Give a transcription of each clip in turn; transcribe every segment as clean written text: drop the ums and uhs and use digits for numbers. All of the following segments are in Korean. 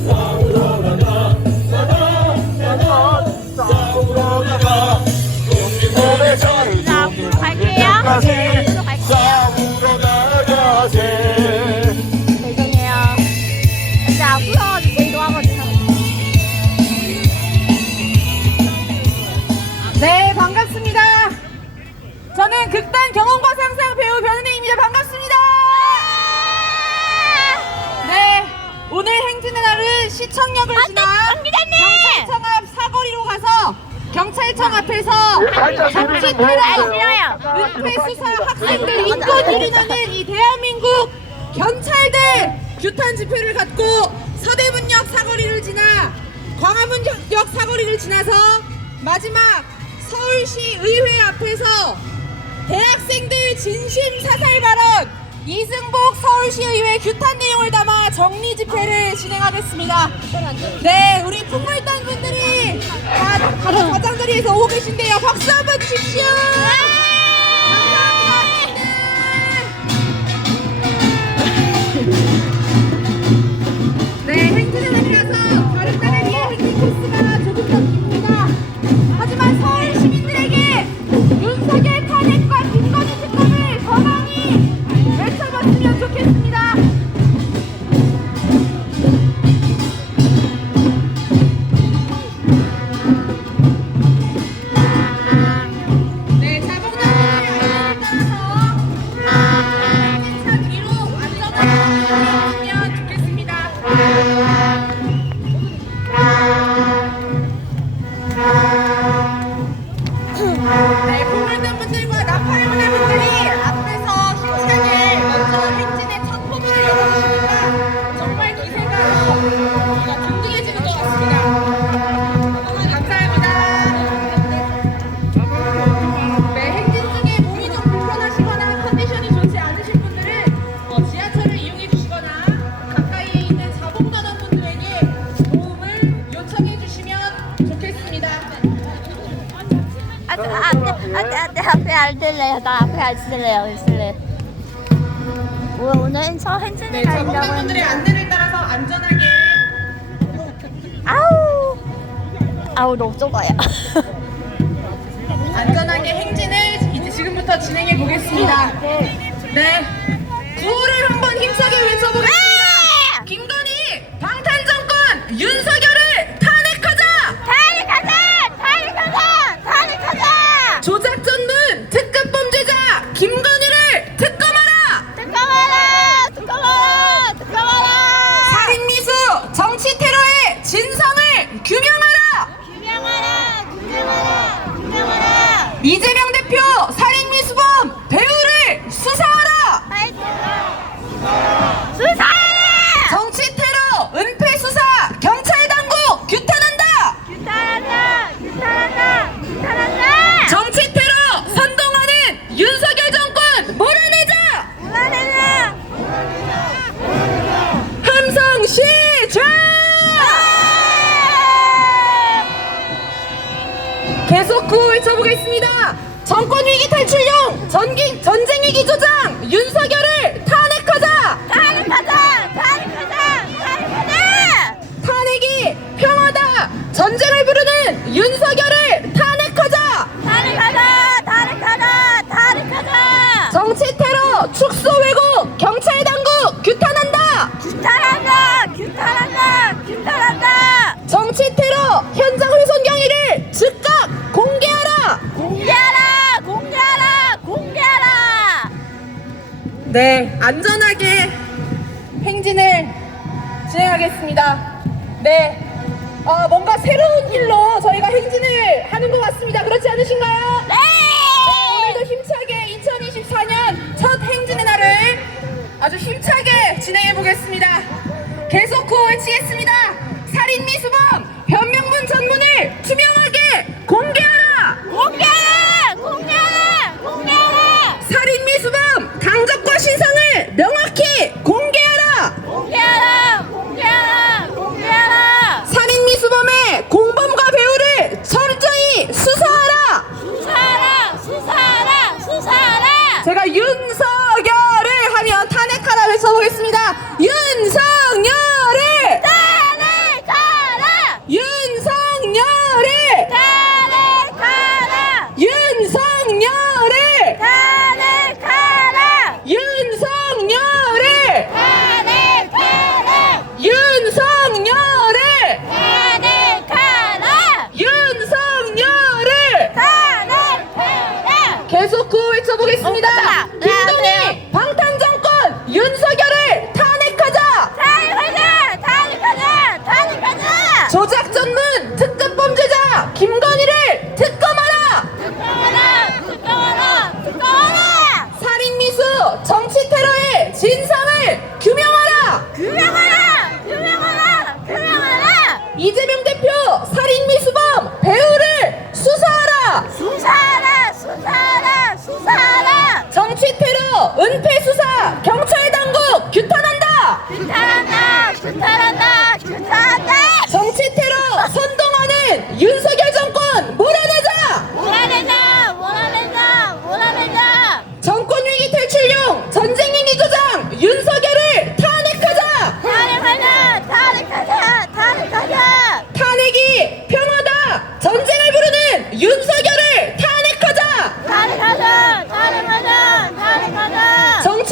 싸우러 나가세. 싸우러 나가. 국민들의 자유 갈게요. 싸우러 나가세. 죄송해요. 진짜 무서워서 제이도 하거든요. 네, 반갑습니다. 저는 극단 경험과 상상 배우 변은혜입니다. 반갑습니다. 네, 오늘 행진의 날은 시청역을 지나 경찰청 앞 사거리로 가서 경찰청 앞에서 정치 테러, 은폐 수사 학생들 인권 유린하는 이 대한민국 경찰들 규탄 집회를 갖고 서대문역 사거리를 지나 광화문역 사거리를 지나서 마지막 서울시 의회 앞에서 대학생들 진심 사살 발언 이승복 서울시의회 규탄 내용을 담아 정리 집회를 진행하겠습니다. 네, 우리 풍물단 분들이 다른 과장자리에서 오고 계신데요. 박수 한번 주십시오. 감사합니다. 네, 행진의 날이라서 다른 날에 비해 행진 코스가 조금 더 깁니다. 하지만 서울 시민들에게 윤석열 탄핵과 김건희 특검을 거망이 외쳐봤으면 좋겠습니다. 네, 자봉단을 따라서 행진차 뒤로 안전하게 이동하면 좋겠습니다. 네, 풍물단 분들과 나팔문의 분들이 앞에서 힘차게 먼저 행진의 첫 포문을 열어주시니까 정말 기세가 든든해지는 것 같습니다. 감사합니다. 네, 행진 중에 몸이 좀 불편하시거나 컨디션이 좋지 않으신 분들은 지하철을 이용해 주시거나 가까이에 있는 자봉단원 분들에게 도움을 요청해 주시면 좋겠습니다. 앞에 앉을래요. 나 앞에 앉을래요. 오늘 행진을 네, 가려고 자봉단 분들의 안내를 따라서 안전하게 아우 너무 좁아요. 안전하게 행진을 이제 지금부터 진행해 보겠습니다. 네, 구호를 한번 힘차게 외쳐보겠습니다. 김건희 방탄정권 윤석열을 탄핵하자! 탄핵하자! 조작 전문 특급 범죄자 김건희를 특검하라! 특검하라! 살인 미수 정치 테러의 진상을 규명하라! 이재명 대표 살인 미수범 배우를 수사하라! 수사하라! 정치 테러 은폐 수사 경찰 당국 규탄한다! 규탄한다! 정치 테러 선동하는 윤석열 정권 몰아내자! 함성 시작! 계속 구호 외쳐보겠습니다. 정권위기 탈출용 전쟁위기 조장 윤석열을 탄핵하자! 탄핵이 평화다! 전쟁을 부르는 윤석열을 탄핵하자! 탄핵하자! 정치 네, 안전하게 행진을 진행하겠습니다. 네, 뭔가 새로운 길로 저희가 행진을 하는 것 같습니다. 그렇지 않으신가요? 네! 오늘도 힘차게 2024년 첫 행진의 날을 아주 힘차게 진행해 보겠습니다. 계속 구호 외치겠습니다. 살인미수범 변명문 전문을 투명하게 공개하라! 공개하라! 공개하라! 공개하라! 살인미수범 강적과 신상을 명확히 공개하라! 공개하라! 공개하라! 공개하라! 살인미수범의 공범과 배후를 철저히 수사하라! 수사하라! 수사하라! 수사하라! 제가 윤석열을 하면 탄핵하라 외쳐보겠습니다. 윤석열을! 탄핵하라! 윤석열을! 탄핵하라! 윤석열을! 탄핵하라! 윤석열을! 탄핵하라! 윤석열을! 탄핵하라! 윤석열을! 탄핵하라! 계속 구호 외쳐보겠습니다. 깜짝아. 김동희 방탄정권 윤석열을 탄핵하자! 탄핵하자! 탄핵하자! 탄핵하자! 조작 전문 특급 범죄자 김건희를 특검하라! 특검하라! 특검하라! 특검하라! 살인미수 정치 테러의 진상을 규명하라! 규명하라! 규명하라! 규명하라! 이재명 대표 살인미수범 배후를 수사하라! 수사하라! 수사하라! 수사하라! 정치 테러 은폐 수사 경찰 당국 규탄한다! 규탄한다! 규탄한다! 규탄한다! 정치 테러 선동하는 윤석열 정권 몰아내자! 몰아낸다! 몰아낸다! 몰아낸다! 정권 위기 탈출용 전쟁 행위 조장 윤석열을 탄핵하자! 탄핵하자! 탄핵하자! 탄핵하자! 탄핵이 평화다! 전쟁을 부르는 윤석열을 탄핵하자! 탄핵하자! 탄핵하자! 탄핵하자! 정치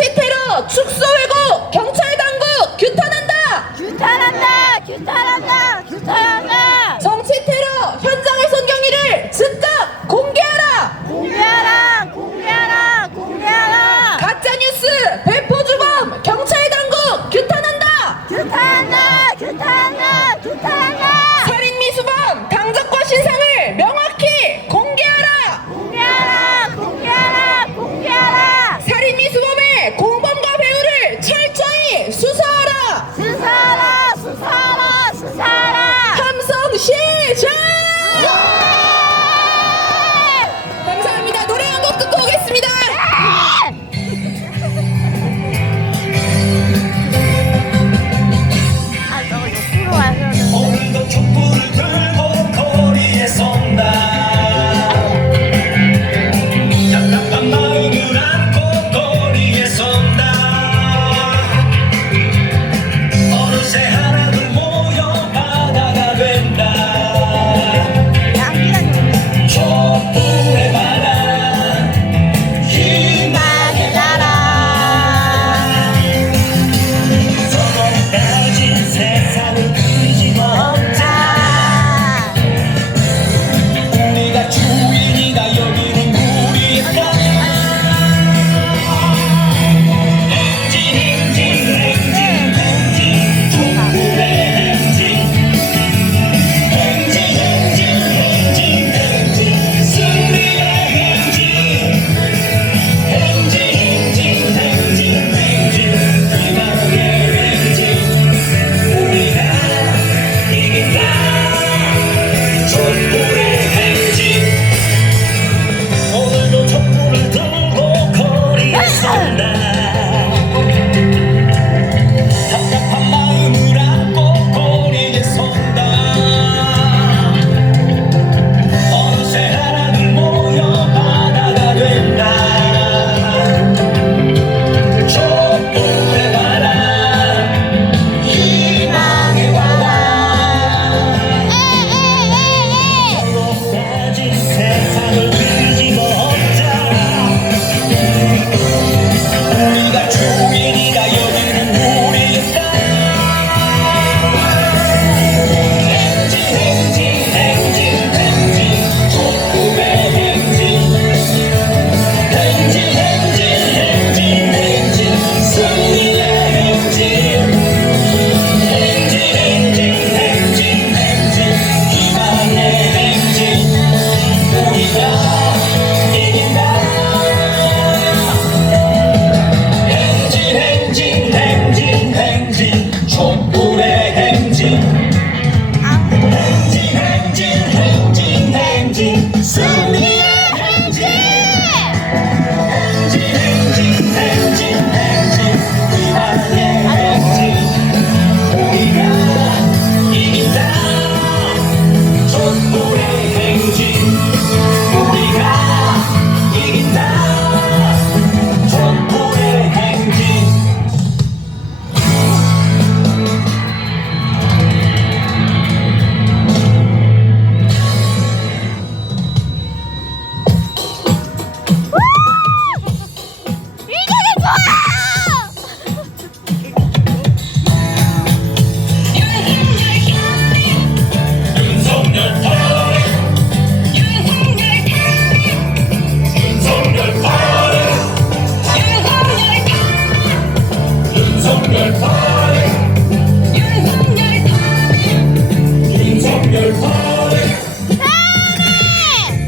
이거는 좋아!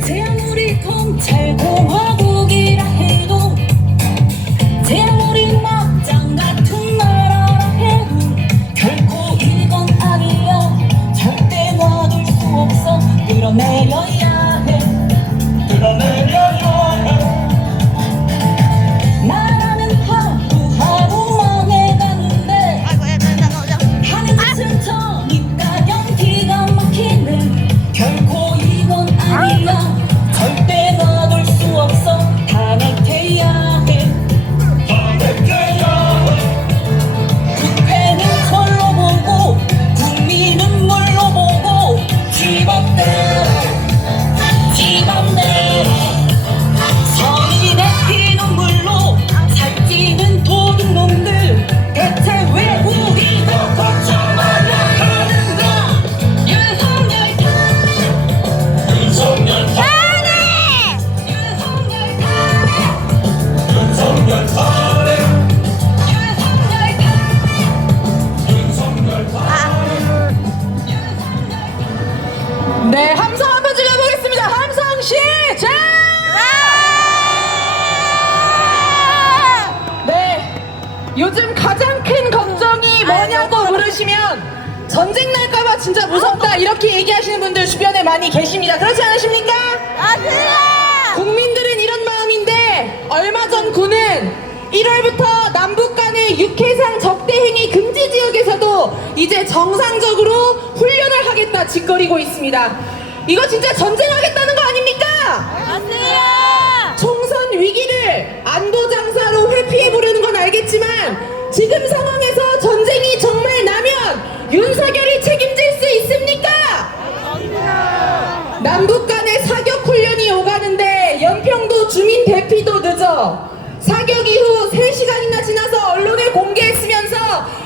제 아무리 검찰공화국이라 해도 제 아무리 막장 같은 나라라 해도 결코 이건 아니야. 절대 놔둘 수 없어. 끌어내려야 해. 나라는 하루하루만 해가는데 하는 짓은 저니까 기가 막히네. 결코 이건 아니야. 절대 놔둘 수 없어. 탄핵해야 해. 국회는 걸로 보고 국민은 뭘로 보고 집업대로 서민의 피눈물로 살찌는 도둑놈들 대체 왜 우리가 걱정하려 하는가. 윤석열 네, 함성 한번 질러보겠습니다. 함성 시작! 네, 요즘 가장 큰 걱정이 뭐냐고 물으시면 전쟁 날까봐 진짜 무섭다 이렇게 얘기하시는 분들 주변에 많이 계십니다. 그렇지 않으십니까? 맞아요! 국민들은 이런 마음인데 얼마 전 군은 1월부터 남북 간의 육해상 적대행위 금지 지역에서도 이제 정상적으로 훈련을 하겠다 짓거리고 있습니다. 이거 진짜 전쟁하겠다는 거 아닙니까? 맞아요! 총선 위기를 안보장사로 회피해보려는 건 알겠지만 지금 상황에서 전쟁이 정말 나면 윤석열이 책임질 수 있습니까? 남북 간의 사격 훈련이 오가는데 연평도 주민 대피도 늦어 사격 이후 3시간이나 지나서 언론에 공개했으면서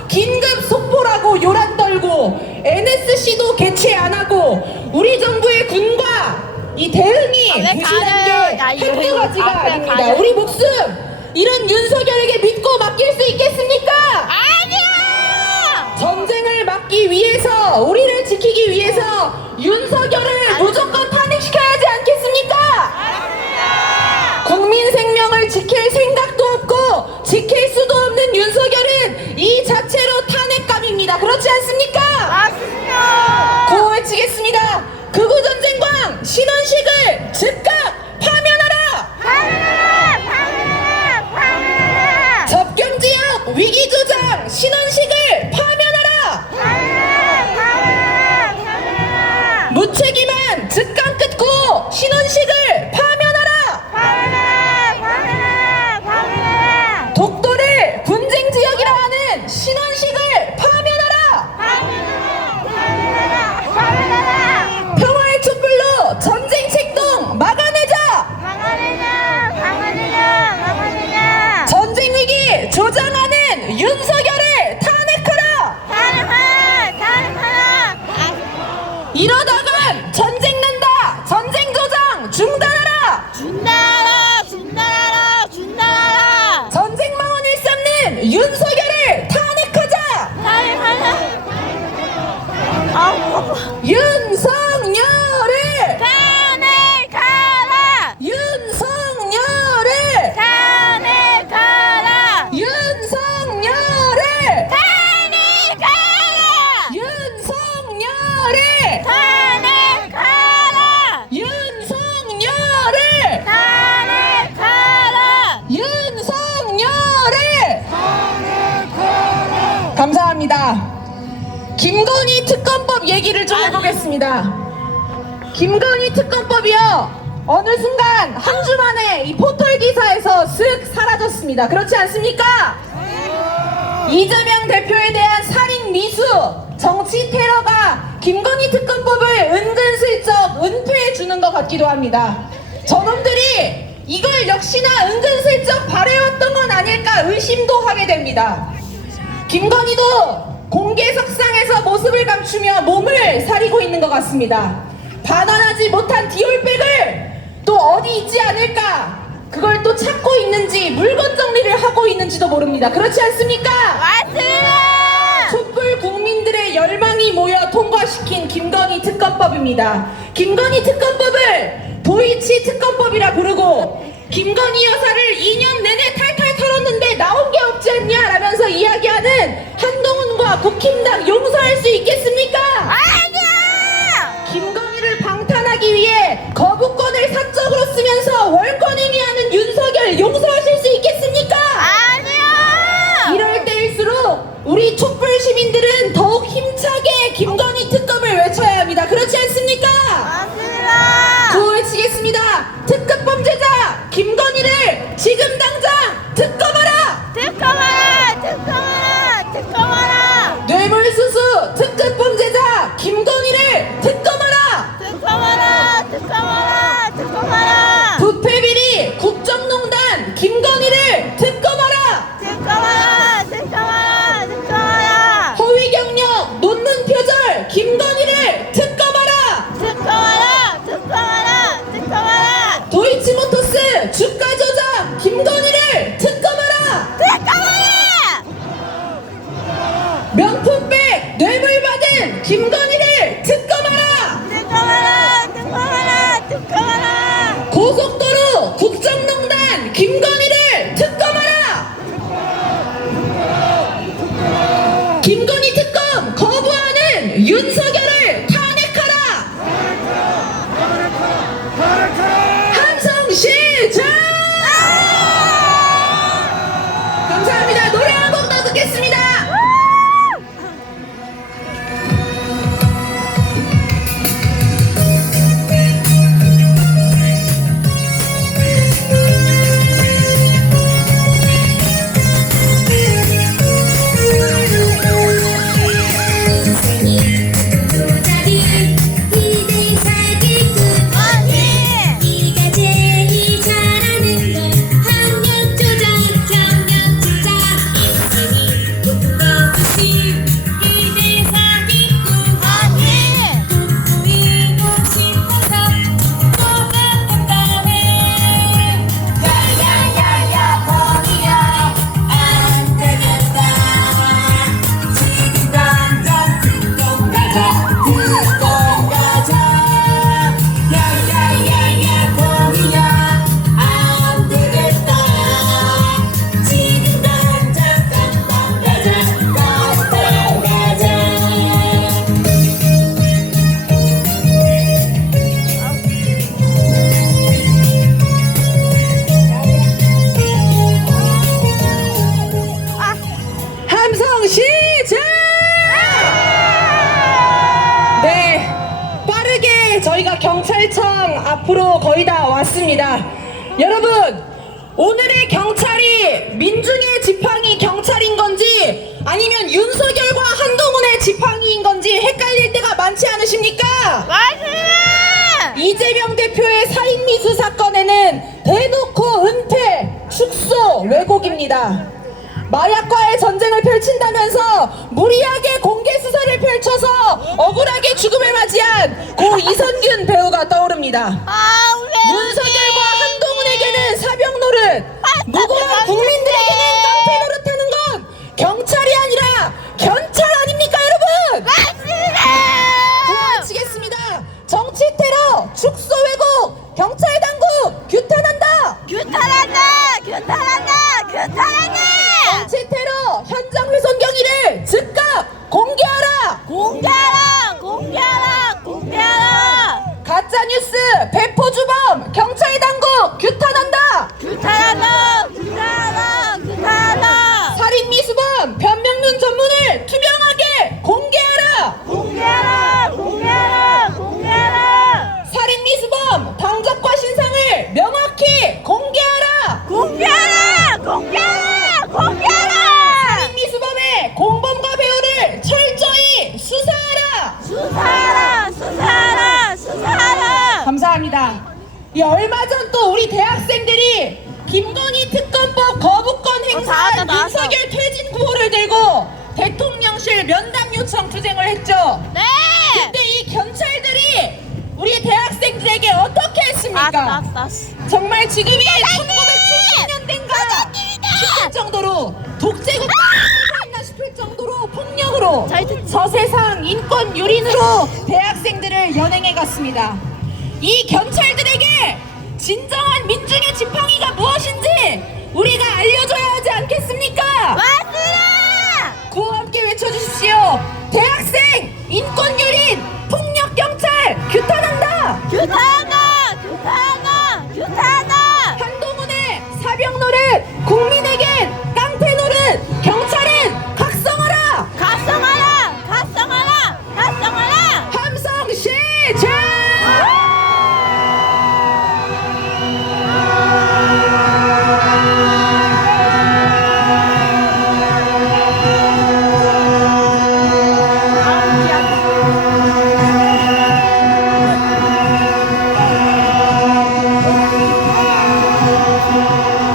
긴급 속보라고 요란 떨고 NSC도 개최 안 하고 우리 정부의 군과 이 대응이 왜 부실한 가요? 게 나 이거 한두 가지가 앞에 아닙니다. 가요. 우리 목숨 이런 윤석열에게 믿고 맡길 수 있겠습니까? 아니야! 전쟁을 막기 위해서 우리를 지키기 위해서 윤석열을 무조건 탄핵시켜야 하지 않겠습니까? 국민 생명을 지킬 생각도 없고 지킬 수도 없는 윤석열은 이 자체로 탄핵감입니다. 그렇지 않습니까? 맞습니다! 구호 외치겠습니다. 극우전쟁광 신원식을 즉각 파면하라! 파면하라! 파면하라! 파면하라! 접경지역 위기조장 신원식을 파면하라! 파면하라! 파면하라! 파면하라! 무책임한 즉각 끊고 신원식을 파면하라! 파면하라! 파면하라! 파면하라! 독도를 분쟁지역 감사합니다. 김건희 특검법 얘기를 좀 해보겠습니다. 김건희 특검법이요, 어느 순간 한 주 만에 이 포털 기사에서 쓱 사라졌습니다. 그렇지 않습니까? 이재명 대표에 대한 살인 미수, 정치 테러가 김건희 특검법을 은근슬쩍 은폐해 주는 것 같기도 합니다. 저놈들이 이걸 역시나 은근슬쩍 바래왔던 건 아닐까 의심도 하게 됩니다. 김건희도 공개석상에서 모습을 감추며 몸을 사리고 있는 것 같습니다. 반환하지 못한 디올백을 또 어디 있지 않을까, 그걸 또 찾고 있는지 물건 정리를 하고 있는지도 모릅니다. 그렇지 않습니까? 맞습니다. 촛불 국민들의 열망이 모여 통과시킨 김건희 특검법입니다. 김건희 특검법을 도이치 특검법이라 부르고, 김건희 여사를 2년 내내 탈탈 털었는데 나온 게 없지 않냐 라면서 이야기하는 한동훈과 국힘당 용서할 수 있겠습니까? 아니야. 김건희를 방탄하기 위해 거부권을 사적으로 쓰면서 월권 행위하는 윤석열 용서하실 수 있겠습니까? 아니야. 이럴 때일수록 우리 촛불 시민들은 더욱 힘차게 김건희 특검을 외쳐야 합니다. 그렇지 않습니까? 맞습니다. 구호외치겠습니다. 특급 범죄자 김건희를 지금 당장 특검하라! 특검하라. 특검하라. 특검하라. 뇌물수수 특급 범죄자 김건희를 특검하라! 특검하라. 특검하라. 특검하라. 부패비리 국정농단 김건희를 특검하라! 특검하라. 특검하라. 특검하라. 허위경력 논문 표절 김건희를 특검하라! 특검하라. 특검하라. 특검하라. 도이치모터스 주가 조작 김건희를 특검하라! 특검하라. 명품백 뇌물 받은 김건희를 특검하라! 특검하라. 특검하라. 특검하라. 고속도로 국정농단 김건희를 특검하라! 김건희 특검 거부하는 윤석열을 탄핵하라! 함성 시작! 감사합니다. 노래 한 곡 더 듣겠습니다. 네가 제일 잘하는 건 학력 조작, 경력 조작. 인생이 높은 것이 기대 사기꾼. 돋보이고 싶어서 똑같은 다음에 야야야야 거기야 안 되겠다. 지금 당장 특검 가자, 특검 가자. 야야야야 거기야 안 되겠다. 지금 당장 특검 가자, 특검 가자. 함성 시작! 네, 빠르게 저희가 경찰청 앞으로 거의 다 왔습니다. 여러분, 오늘의 경찰이 민중의 지팡이 경찰인 건지 아니면 윤석열과 한동훈의 지팡이인 건지 헷갈릴 때가 많지 않으십니까? 맞습니다. 이재명 대표의 살인미수 사건에는 대놓고 은폐, 축소, 왜곡입니다. 마약과의 전쟁을 펼친다면서 무리하게 공개 수사를 펼쳐서 억울하게 죽음을 맞이한 고 이선균 배우가 떠오릅니다. 윤석열과 한동훈에게는 사병 노릇, 무고한 국민들에게는 깡패 노릇하는 건 경찰이 아니라 견찰 아닙니까, 여러분? 맞습니다. 구호치겠습니다. 정치 테러, 축소 왜곡, 경찰 당국 규탄한다. 규탄한다. 규탄한다. 규탄한다. 정치 테러 현장 훼손 경위를 즉각 공개하라. 공개하라. 공개하라. 공개하라. 가짜뉴스 배포주범 경찰 당국 규탄한다. 규탄한다. 규탄한다. 규탄한다. 살인 미수범 변명문 전문을 이 얼마 전 또 우리 대학생들이 김건희 특검법 거부권 행사한 나왔어. 윤석열 퇴진 구호를 들고 대통령실 면담 요청 투쟁을 했죠. 네. 근데 이 경찰들이 우리 대학생들에게 어떻게 했습니까? 나왔어. 정말 지금이 사장님! 1970년대인가 사장님이다! 싶을 정도로 독재국가 있나 싶을 정도로 폭력으로 잘 듣지? 저세상 인권 유린으로 대학생들을 연행해 갔습니다. 이 경찰들에게 진정한 민중의 지팡이가 무엇인지 우리가 알려줘야 하지 않겠습니까? 맞습니다. 구호 함께 외쳐주십시오. 대학생 인권 유린 폭력 경찰 규탄한다. 규탄한다. 규탄한다. 규탄한다. 한동훈의 사병 노릇, 국민에겐 깡패 노릇, 경찰은 각성하라. 각성하라. 각성하라. 각성하라. 함성 시작.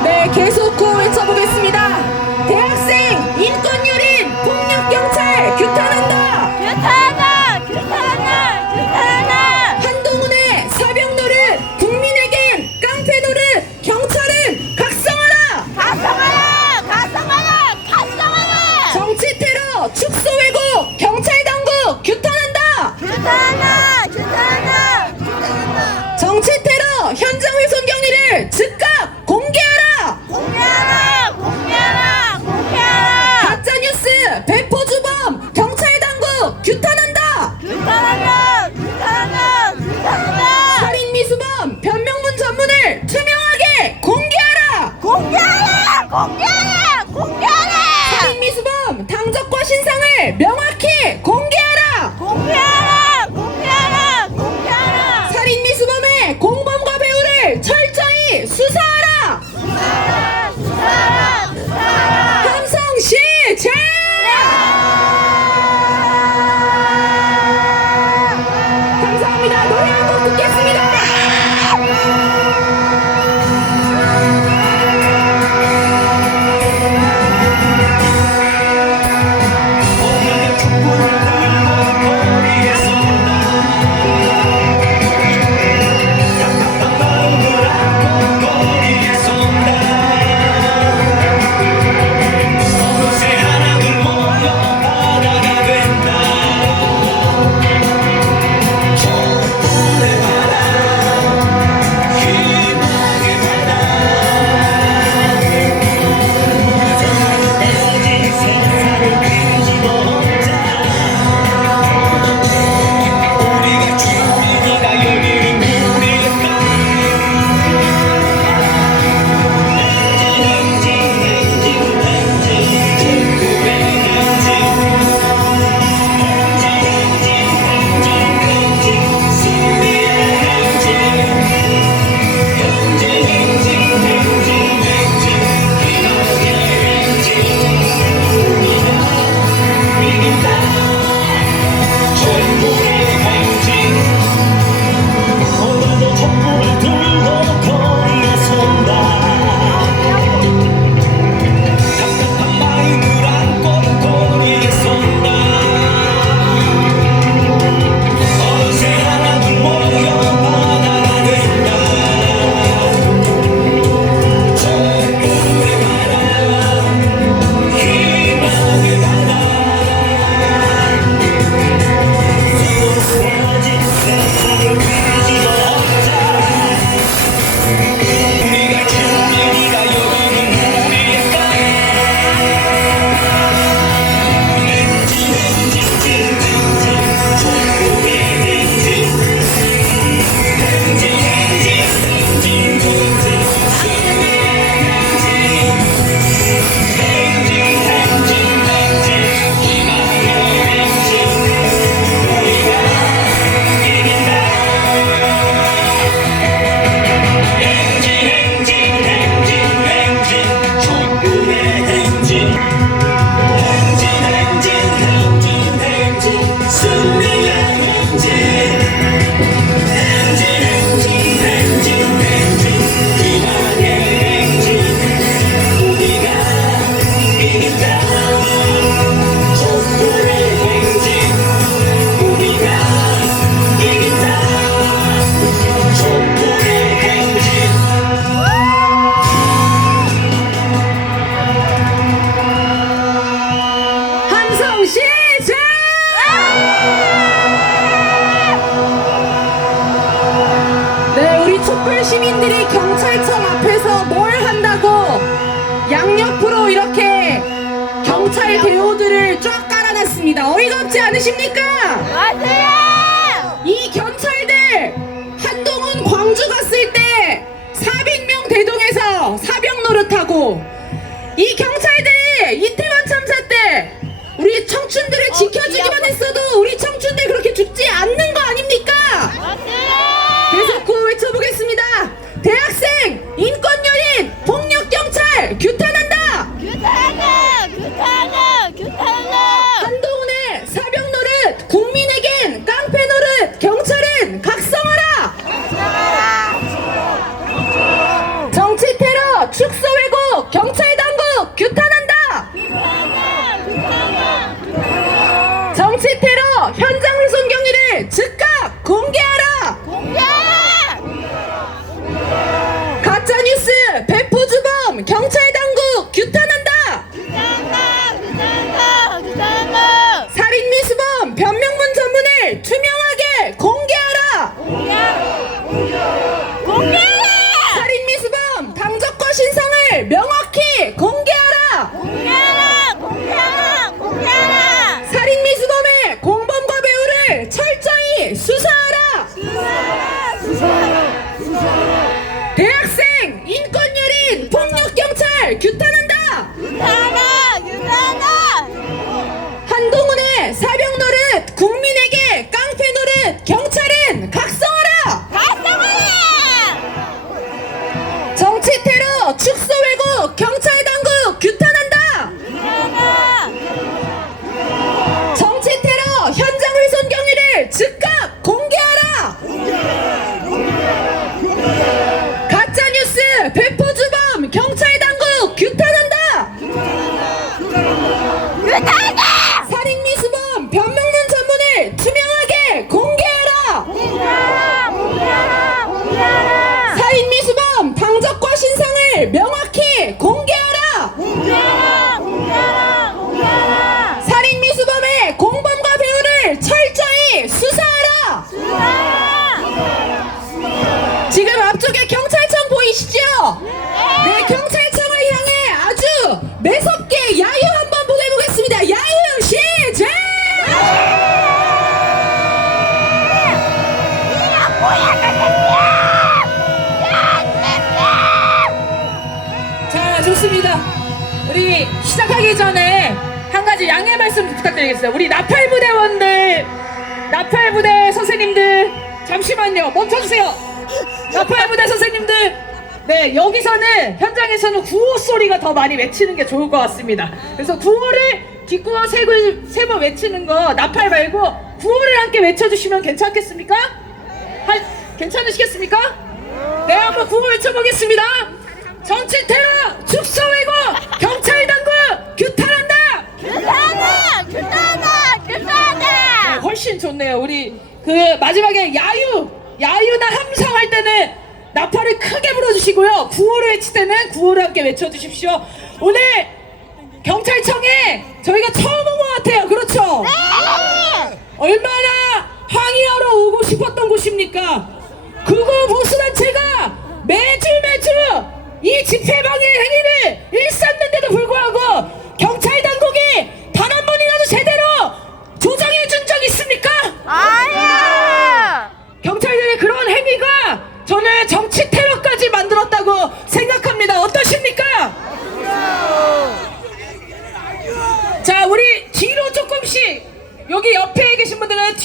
네, 계속 구호 외쳐보겠습니다. 대학생 인권 유린 폭력 경찰 규탄한다. 규탄한다. 규탄한다. 규탄한다. 한동훈의 사병 노릇, 국민에겐 깡패 노릇, 경찰은 각성하라. 각성하라. 각성하라. 각성하라. 정치 테러, 축소 왜곡, 경찰 당국 규탄한다. 규탄한다. 규탄한다. 규탄한다. 정치 테러, 현장 훼손 경위를 즉각 공개하라. 공개하라. 공개하라. 공개하라. 가짜 뉴스, 배포 주범, 경찰 당국 규탄한다. 규탄한다. 규탄한다. 규탄한다. 살인 미수범, 변명문 전문을 투명하게 공개하라. 공개하라. 공개하라. 공개하라. 살인 미수범 당적과 신상을 명확히 공개하라. 공개하라. 공개하라. 공개하라. 살인 미수범의 공범과 배후를 철저히 수사하라. 수사하라. 수사하라. 수사하라. 함성 시작. 감사합니다. 노래 한 곡 듣겠습니다. 오늘의 경찰 대호들을 쫙 깔아놨습니다. 어이가 없지 않으십니까? 맞아요. 이 경찰들 한동훈 광주 갔을 때 400명 대동해서 사병 노릇하고, 이 경찰들이 이태원 참사 때 우리 청춘들을 지켜주기만 했어도 우리 청춘들 그렇게 죽지 않는 거 아닙니까? 맞아요. 계속 구호 외쳐보겠습니다. 대학생, 인권유린, 폭력경찰 규탄한다. 규탄한다. 규탄한다. 규탄한다. 한동훈의 사병 노릇, 국민에겐 깡패 노릇, 경찰은 각성하라. 정치 테러, 축소 왜곡, 경찰 당국 규탄한다. 정치 테러, 현장 훼손 경위를 즉각 공개하라. 가짜 뉴스, 배포 주범, 경찰 당국 규탄한다. 살인 미수범, 변명문 전문을 투명하게 공개하라. 살인 미수범, 당적과 신상을 명확히 공개하라. 살인 미수범의 공범과 배후를 철저히 수사하라. 대학생, 인권유린, 폭력경찰 규탄한다. 한동훈의 사병 노릇, 국민에게 깡패 노릇, 경찰은 각성하라. 정치 테러, 축소 왜곡, 경찰 당국 규탄한다. 정치 테러, 현장 훼손 경위를 즉각 공개하라. 가짜 뉴스, 배포 주범, 경찰 당국 규탄한다. 살인 미수범, 변명문 전문을 투명하게 공개하라. 살인 미수범, 당적과 신상을 명확히 공개하라. 살인 미수범의 공범과 배후를 철저히 수사하라. 지금 앞쪽에 경찰청 보이시죠? 네, 경찰청을 향해 아주 매섭게 야유 한번 보내보겠습니다. 야유 시작! 자, 좋습니다. 우리 시작하기 전에 한 가지 양해 말씀 부탁드리겠습니다. 우리 나팔부대원들, 나팔부대 선생님들, 잠시만요. 멈춰주세요. 나팔부대 선생님들, 네, 여기서는 현장에서는 구호 소리가 더 많이 외치는 게 좋을 것 같습니다. 그래서 구호를 뒷구호 세 번 외치는 거, 나팔 말고 구호를 함께 외쳐주시면 괜찮겠습니까? 괜찮으시겠습니까? 네, 한번 구호 외쳐보겠습니다. 정치 테러, 축소 왜곡, 경찰 당국 규탄한다. 네, 훨씬 좋네요. 우리 그 마지막에 야유나 함성할 때는 나팔을 크게 불어주시고요. 구호를 외칠 때는 구호를 함께 외쳐주십시오. 오늘 경찰청에 저희가 처음 온 것 같아요. 그렇죠? 얼마나 항의하러 오고 싶었던 곳입니까? 극우 보수단체가 매주 이 집회방해 행위를 일삼는데도 불구하고 경찰 당국이 단 한 번이라도 제대로 조정해 준 적 있습니까? 경찰들의 그런 행위가 저는 정치 테러까지 만들었다고 생각합니다. 어떠십니까? 자, 우리 뒤로 조금씩, 여기 옆에 계신 분들은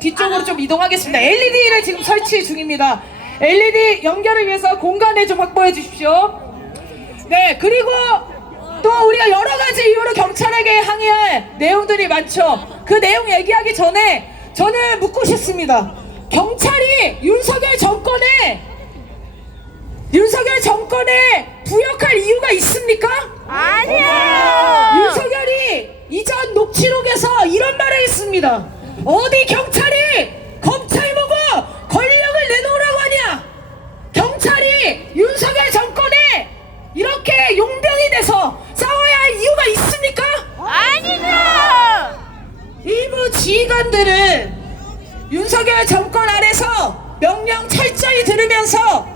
뒤쪽으로 좀 이동하겠습니다. LED를 지금 설치 중입니다. LED 연결을 위해서 공간을 좀 확보해 주십시오. 네, 그리고 또 우리가 여러 가지 이유로 경찰에게 항의할 내용들이 많죠. 그 내용 얘기하기 전에 저는 묻고 싶습니다. 경찰이 윤석열 정권에 부역할 이유가 있습니까? 아니에요. 윤석열이 이전 녹취록에서 이런 말을 했습니다. 어디 경찰이 검찰 보고 권력을 내놓으라고 하냐? 경찰이 윤석열 정권에 이렇게 용병이 돼서 싸워야 할 이유가 있습니까? 아니죠. 일부 지휘관들은 윤석열 정권 아래서 명령 철저히 들으면서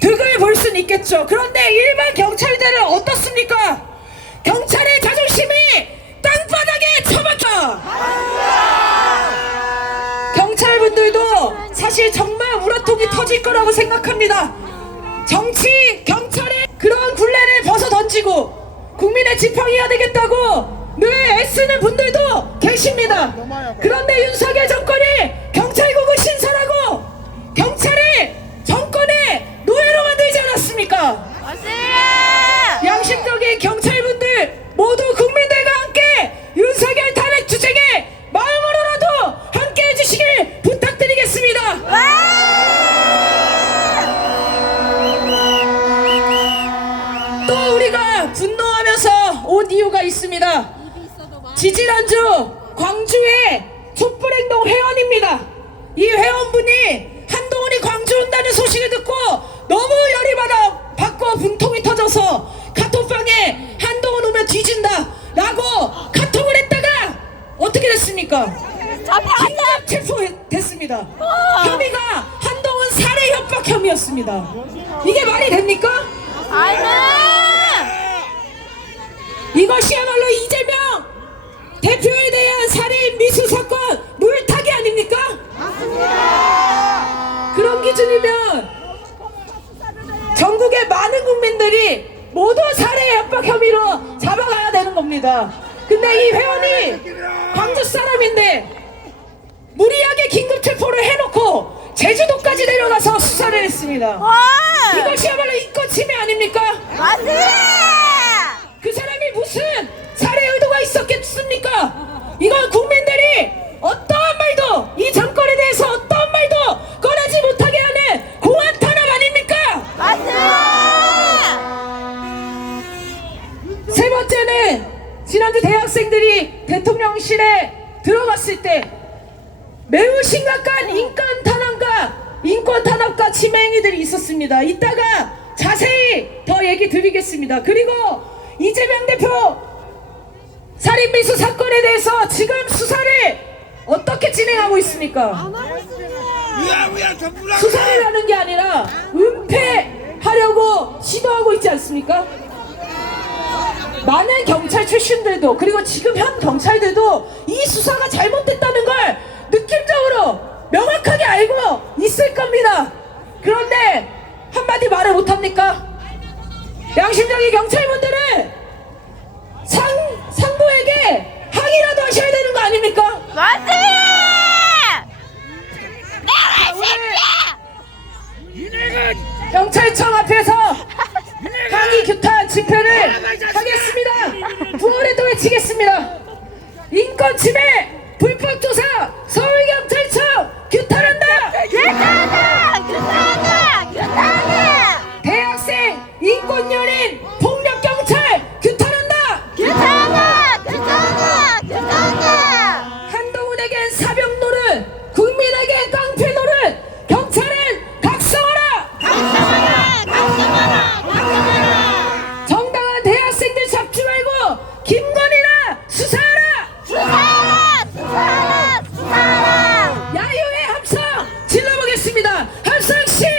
득을 볼 수는 있겠죠. 그런데 일반 경찰들은 어떻습니까? 경찰의 자존심은 이루어질 거라고 생각합니다. 정치, 경찰의 그런 굴레를 벗어 던지고 국민의 지팡이가 되겠다고 늘 애쓰는 분들도 계십니다. 그런데 윤석열 정권이 경찰국을 신설하고 경찰을 정권의 노예로 만들지 않았습니까? 맞습니다. 양심적인 경찰분들 모두 국민들과 함께 윤석열 탄핵 투쟁에 마음으로라도 함께 해주시길 부탁드리겠습니다. 또 우리가 분노하면서 온 이유가 있습니다. 지지난주 광주의 촛불행동 회원입니다. 이 회원분이 한동훈이 광주 온다는 소식을 듣고 너무 열이 받고 분통이 터져서 카톡방에 한동훈 오면 뒤진다 라고 카톡을 했다가 어떻게 됐습니까? 긴급 체포됐습니다. 혐의가 한동훈 살해 협박 혐의였습니다. 이게 말이 됩니까? 아이고. 이것이야말로 이재명 대표에 대한 살인 미수 사건 물타기 아닙니까? 그런 기준이면 전국의 많은 국민들이 모두 살해 협박 혐의로 잡아가야 되는 겁니다. 근데 이 회원이 광주 사람인데 무리하게 긴급 체포를 해놓고 제주도까지 내려가서 수사를 했습니다. 이것이야말로 인권 침해 아닙니까? 맞습니다. 그 사람이 무슨 살해 의도가 있었겠습니까? 이건 국민들이 어떠한 말도 이 정권에 대해서 어떠한 말도 꺼내지 못하게 하는 공안 탄압 아닙니까? 맞습니다. 세 번째는 지난주 대학생들이 대통령실에 들어갔을 때 매우 심각한 인권 탄압과 침해 행위들이 있었습니다. 이따가 자세히 더 얘기 드리겠습니다. 그리고 이재명 대표 살인미수 사건에 대해서 지금 수사를 어떻게 진행하고 있습니까? 수사를 하는 게 아니라 은폐하려고 시도하고 있지 않습니까? 많은 경찰 출신들도 그리고 지금 현 경찰들도 이 수사가 잘못됐다는 걸 느낌적으로 명확하게 알고 있을 겁니다. 그런데 한마디 말을 못합니까? 양심적인 경찰분들은 상부에게 항의라도 하셔야 되는 거 아닙니까? 맞습니다. 내가 경찰청 앞에서 항의 규탄 집회를 하겠습니다. 구호를 외치겠습니다. 인권 침해 불법 조사 서울경찰청 규탄한다. 규탄한다. 규탄한다. 규탄한다. 대학생 인권 연인 폭력 경찰 규탄한다. 규탄한다. 규탄한다. 규탄한다. 한동훈에겐 사병 노릇, 국민에겐 깡패 노릇, 경찰은 각성하라. 각성하라. 각성하라. 각성하라. 정당한 대학생들 잡지 말고 김건희나 수사하라. 수사하라. 수사하라. 수사하라. 야유의 함성 질러보겠습니다. 함성 시작.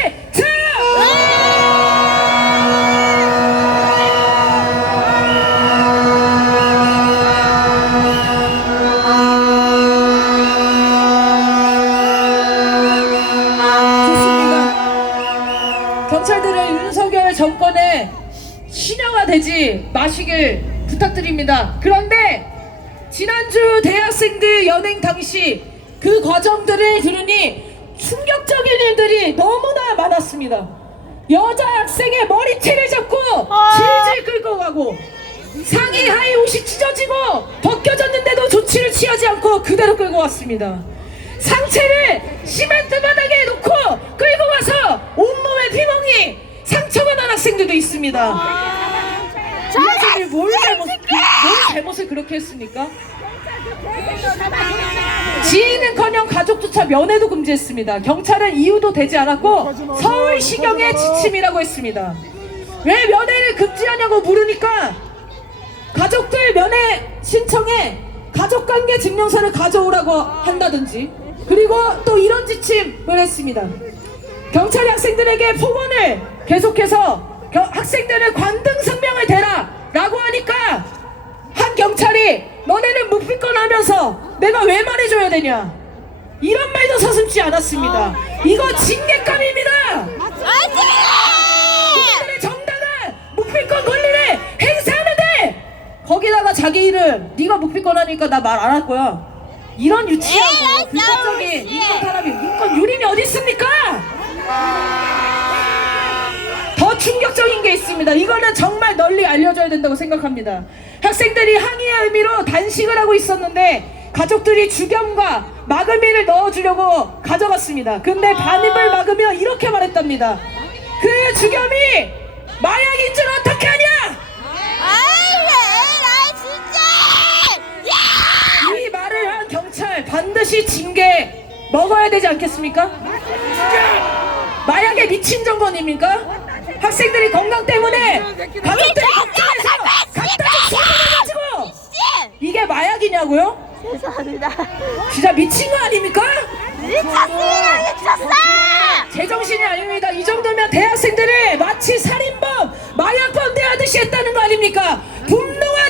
좋습니다. 경찰들은 윤석열 정권의 신여가 되지 마시길 부탁드립니다. 그런데 지난주 대학생들 연행 당시 그 과정들을 들으니 충격적인 일들이 너무나 많았습니다. 여자 학생의 머리채를 잡고 질질 끌고 가고 상의 하의 옷이 찢어지고 벗겨졌는데도 조치를 취하지 않고 그대로 끌고 왔습니다. 상체를 시멘트 바닥에 놓고 끌고 가서 온몸에 피멍이 상처가 난 학생들도 있습니다. 이 학생들이 뭘 잘못을 그렇게 했습니까? 지인은커녕 가족조차 면회도 금지했습니다. 경찰은 이유도 되지 않았고 서울시경의 지침이라고 했습니다. 왜 면회를 금지하냐고 물으니까 가족들 면회 신청에 가족관계 증명서를 가져오라고 한다든지, 그리고 또 이런 지침을 했습니다. 경찰이 학생들에게 폭언을 계속해서 학생들을 관등 성명을 대라 라고 하니까 한 경찰이 너네는 묵비권 하면서 내가 왜 말해줘야 되냐, 이런 말도 서슴지 않았습니다. 이거 징계감입니다. 화이팅! 국민들의 정당한 묵비권 권리를 행사하는데 거기다가 자기 이름 네가 묵비권 하니까 나 말 안 할 거야. 이런 유치하고 에이, 불법적인 싸우지. 인권 탄압이 인권 유린이 어디 있습니까? 더 충격적인 게 있습니다. 이거는 정말 널리 알려져야 된다고 생각합니다. 학생들이 항의의 의미로 단식을 하고 있었는데 가족들이 주겸과 마금이를 넣어주려고 가져갔습니다. 근데 반입을 막으며 이렇게 말했답니다. 그 주겸이 마약인 줄 어떻게 하냐? 나 진짜! 야! 이 말을 한 경찰 반드시 징계 먹어야 되지 않겠습니까? 마약에 미친 정권입니까? 학생들이 건강 때문에 가족들이 걱정해서 갖다 준 손을 가지고 이게 마약이냐고요? 죄송합니다. 진짜 미친 거 아닙니까? 미쳤습니다, 미쳤어! 제정신이 아닙니다. 이 정도면 대학생들을 마치 살인범, 마약범 대하듯이 했다는 거 아닙니까? 분노와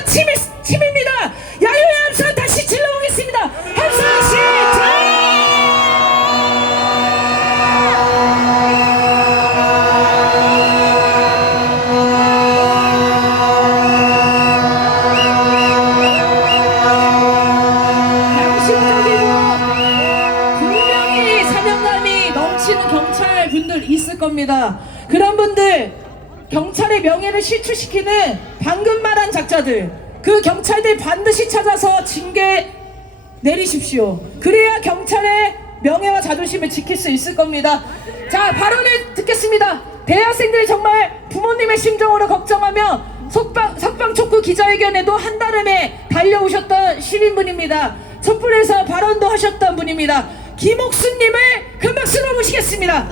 침입니다. 야유의 함성 다시 질러보겠습니다. 함성 시작! 양심적이고 분명히 사명감이 넘치는 경찰 분들 있을 겁니다. 그런 분들, 경찰의 명예를 실추시키는 방금 말한 작자들, 그 경찰들 반드시 찾아서 징계 내리십시오. 그래야 경찰의 명예와 자존심을 지킬 수 있을 겁니다. 자, 발언을 듣겠습니다. 대학생들이 정말 부모님의 심정으로 걱정하며 석방촉구 기자회견에도 한달음에 달려오셨던 시민분입니다. 촛불에서 발언도 하셨던 분입니다. 김옥수님을 큰 박수로 모시겠습니다.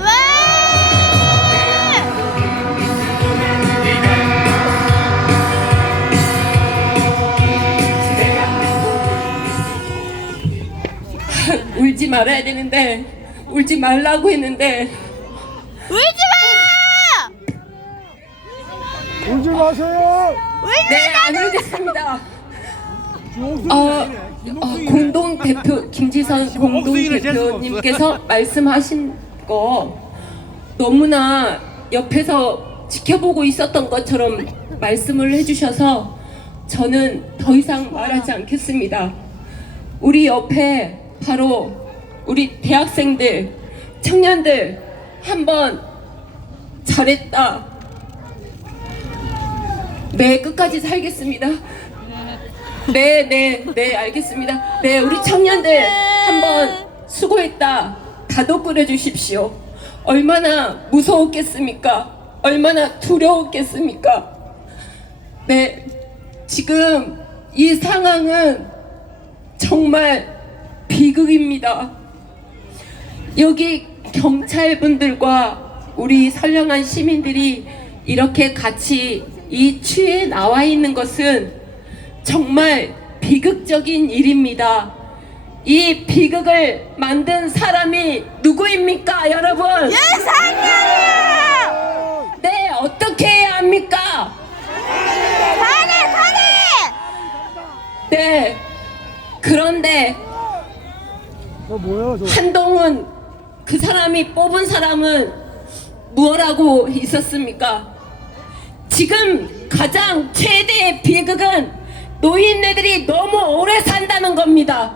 울지 말아야 되는데 울지 말라고 했는데 울지 마! 울지 마세요. 네, 안 울겠습니다. 공동 대표 김지선 공동 대표님께서 말씀하신 거 너무나 옆에서 지켜보고 있었던 것처럼 말씀을 해주셔서 저는 더 이상 말하지 않겠습니다. 우리 옆에 바로 우리 대학생들, 청년들 한번 잘했다. 네, 끝까지 살겠습니다. 네, 알겠습니다. 네, 우리 청년들 한번 수고했다. 다독거려 주십시오. 얼마나 무서웠겠습니까? 얼마나 두려웠겠습니까? 네, 지금 이 상황은 정말 비극입니다. 여기 경찰분들과 우리 선량한 시민들이 이렇게 같이 이 취에 나와 있는 것은 정말 비극적인 일입니다. 이 비극을 만든 사람이 누구입니까, 여러분? 윤석열이요! 네, 어떻게 해야 합니까? 살해! 네, 그런데 뭐야 저? 한동훈 그 사람이 뽑은 사람은 무엇하고 있었습니까? 지금 가장 최대의 비극은 노인네들이 너무 오래 산다는 겁니다.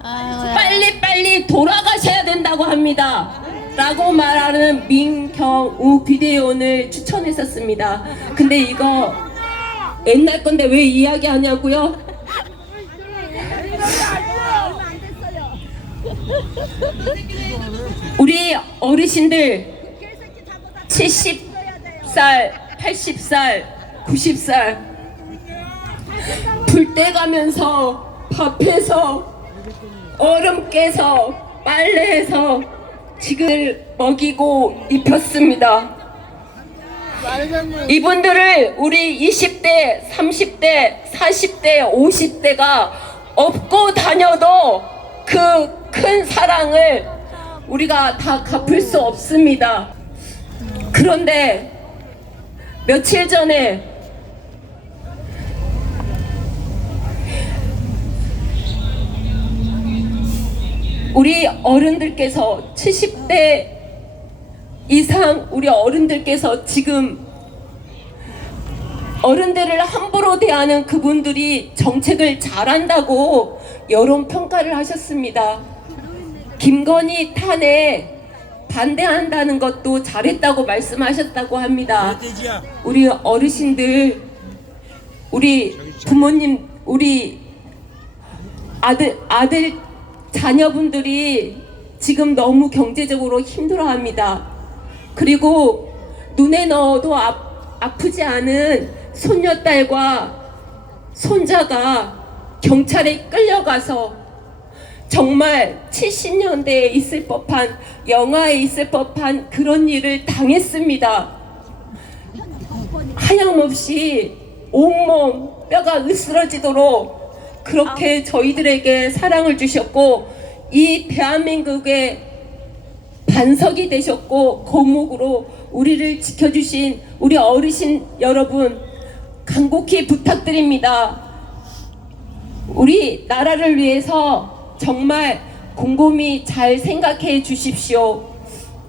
빨리빨리 돌아가셔야 된다고 합니다. 라고 말하는 민경우 비대위원을 추천했었습니다. 근데 이거 옛날 건데 왜 이야기하냐고요? 우리 어르신들 70살, 80살, 90살 불 떼가면서 밥해서 얼음 깨서 빨래해서 지금 먹이고 입혔습니다. 이분들을 우리 20대, 30대, 40대, 50대가 업고 다녀도 그 큰 사랑을 우리가 다 갚을 수 없습니다. 그런데 며칠 전에 우리 어른들께서 70대 이상 우리 어른들께서 지금 어른들을 함부로 대하는 그분들이 정책을 잘한다고 여론 평가를 하셨습니다. 김건희 탄핵 반대한다는 것도 잘했다고 말씀하셨다고 합니다. 우리 어르신들, 우리 부모님, 우리 아들 자녀분들이 지금 너무 경제적으로 힘들어합니다. 그리고 눈에 넣어도 아프지 않은 손녀딸과 손자가 경찰에 끌려가서 정말 70년대에 있을 법한, 영화에 있을 법한 그런 일을 당했습니다. 하염없이 온몸 뼈가 으스러지도록 그렇게 저희들에게 사랑을 주셨고, 이 대한민국의 반석이 되셨고 거목으로 우리를 지켜주신 우리 어르신 여러분, 간곡히 부탁드립니다. 우리 나라를 위해서 정말 곰곰이 잘 생각해 주십시오.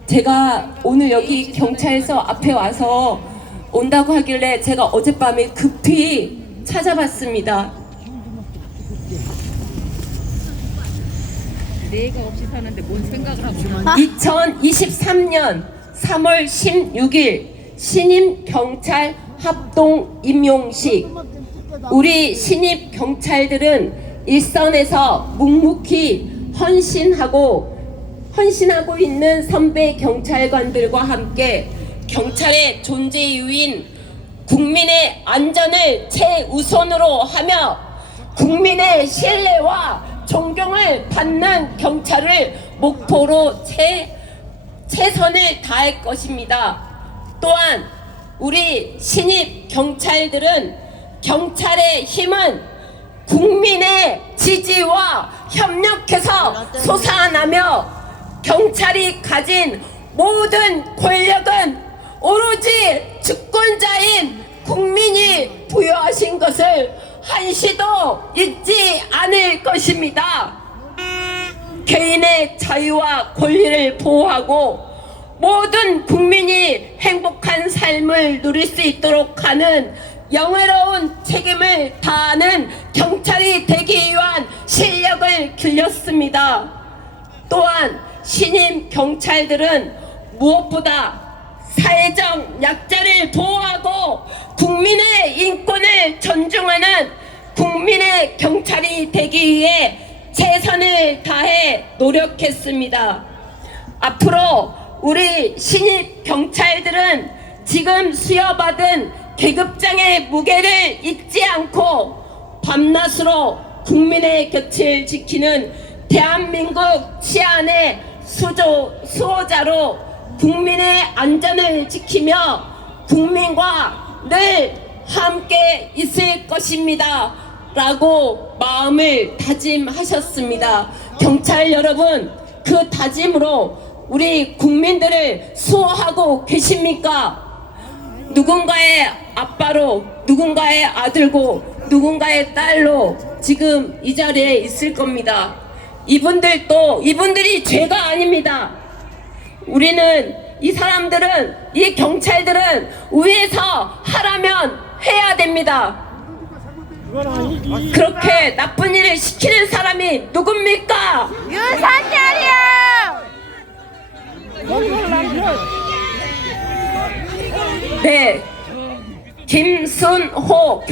제가 오늘 여기 경찰서 앞에 와서 온다고 하길래 제가 어젯밤에 급히 찾아봤습니다. 내가 없이 사는데 뭔 생각을 하고 2023년 3월 16일 신임 경찰 합동 임용식. 우리 신입 경찰들은 일선에서 묵묵히 헌신하고 있는 선배 경찰관들과 함께 경찰의 존재 이유인 국민의 안전을 최우선으로 하며 국민의 신뢰와 존경을 받는 경찰을 목표로 최선을 다할 것입니다. 또한 우리 신입 경찰들은 경찰의 힘은 국민의 지지와 협력해서 솟아나며 경찰이 가진 모든 권력은 오로지 주권자인 국민이 부여하신 것을 한시도 잊지 않을 것입니다. 개인의 자유와 권리를 보호하고 모든 국민이 행복한 삶을 누릴 수 있도록 하는 영예로운 책임을 다하는 경찰이 되기 위한 실력을 길렀습니다. 또한 신임 경찰들은 무엇보다 사회적 약자를 보호하고 국민의 인권을 존중하는 국민의 경찰이 되기 위해 최선을 다해 노력했습니다. 앞으로 우리 신입 경찰들은 지금 수여받은 계급장의 무게를 잊지 않고 밤낮으로 국민의 곁을 지키는 대한민국 치안의 수호자로 국민의 안전을 지키며 국민과 늘 함께 있을 것입니다 라고 마음을 다짐하셨습니다. 경찰 여러분, 그 다짐으로 우리 국민들을 수호하고 계십니까? 누군가의 아빠로, 누군가의 아들고, 누군가의 딸로 지금 이 자리에 있을 겁니다. 이분들이 죄가 아닙니다. 우리는, 이 사람들은, 이 경찰들은 위에서 하라면 해야 됩니다. 그렇게 나쁜 일을 시키는 사람이 누굽니까? 윤석열이요. 네, 김순호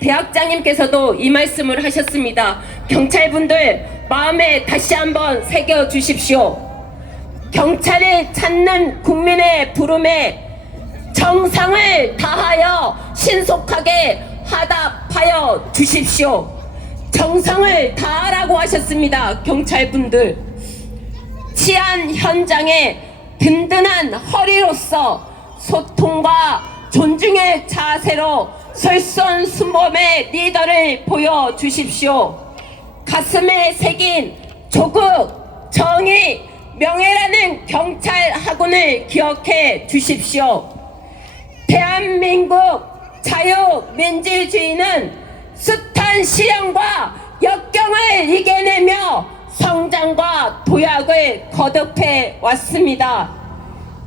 대학장님께서도 이 말씀을 하셨습니다. 경찰분들 마음에 다시 한번 새겨 주십시오. 경찰이 찾는 국민의 부름에 정성을 다하여 신속하게 화답하여 주십시오. 정성을 다하라고 하셨습니다. 경찰분들, 치안 현장에 든든한 허리로서 소통과 존중의 자세로 솔선수범의 리더를 보여주십시오. 가슴에 새긴 조국, 정의, 명예라는 경찰 학원을 기억해 주십시오. 대한민국 자유민주주의는 숱한 시련과 역경을 이겨내며 성장과 도약을 거듭해 왔습니다.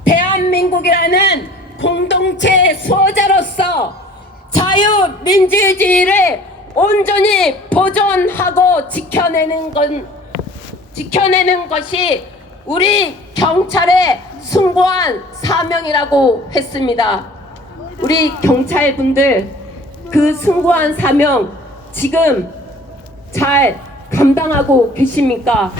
대한민국이라는 공동체 수호자로서 자유민주주의를 온전히 보존하고 지켜내는 것이 우리 경찰의 숭고한 사명이라고 했습니다. 우리 경찰분들 그 숭고한 사명 지금 잘 감당하고 계십니까?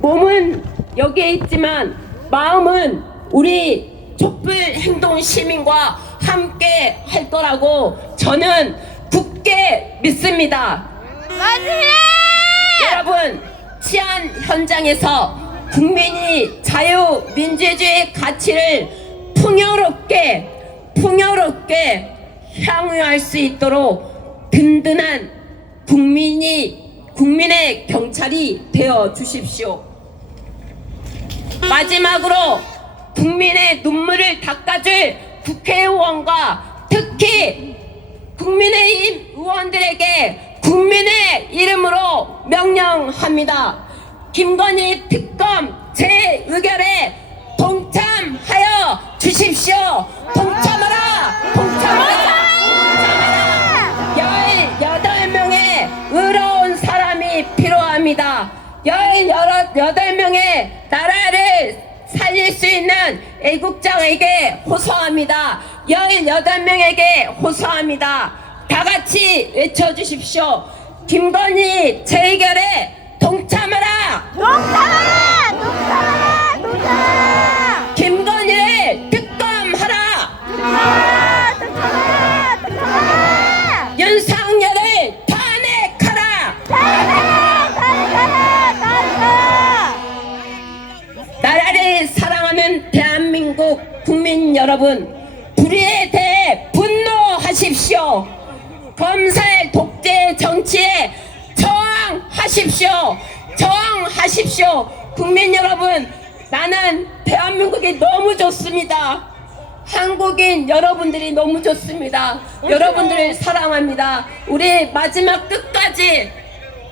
몸은 여기에 있지만 마음은 우리 촛불 행동 시민과 함께 할 거라고 저는 굳게 믿습니다. 맞아요. 여러분, 치안 현장에서 국민이 자유민주주의 가치를 풍요롭게 향유할 수 있도록 든든한 국민의 경찰이 되어 주십시오. 마지막으로 국민의 눈물을 닦아줄 국회의원과 특히 국민의힘 의원들에게 국민의 이름으로 명령합니다. 김건희 특검 제 의결에 동참하여 주십시오. 동참하라! 동참하라! 18명의 의로운 사람이 필요합니다. 18명의 나라를 살릴 수 있는 애국자에게 호소합니다. 18명에게 호소합니다. 다 같이 외쳐주십시오. 김건희 재의결에 동참하라! 동참하라! 동참하라! 동참하라! 김건희를 특검하라! 동참하라! 동참하라! 동참하라! 윤석열을 탄핵하라! 탄핵하라! 탄핵하라! 탄핵하라! 나라를 사랑하는 대한민국 국민 여러분, 불의에 대해 분노하십시오. 검찰 독재 정치에 저항하십시오. 저항하십시오. 국민 여러분, 나는 대한민국이 너무 좋습니다. 한국인 여러분들이 너무 좋습니다. 여러분들을 사랑합니다. 우리 마지막 끝까지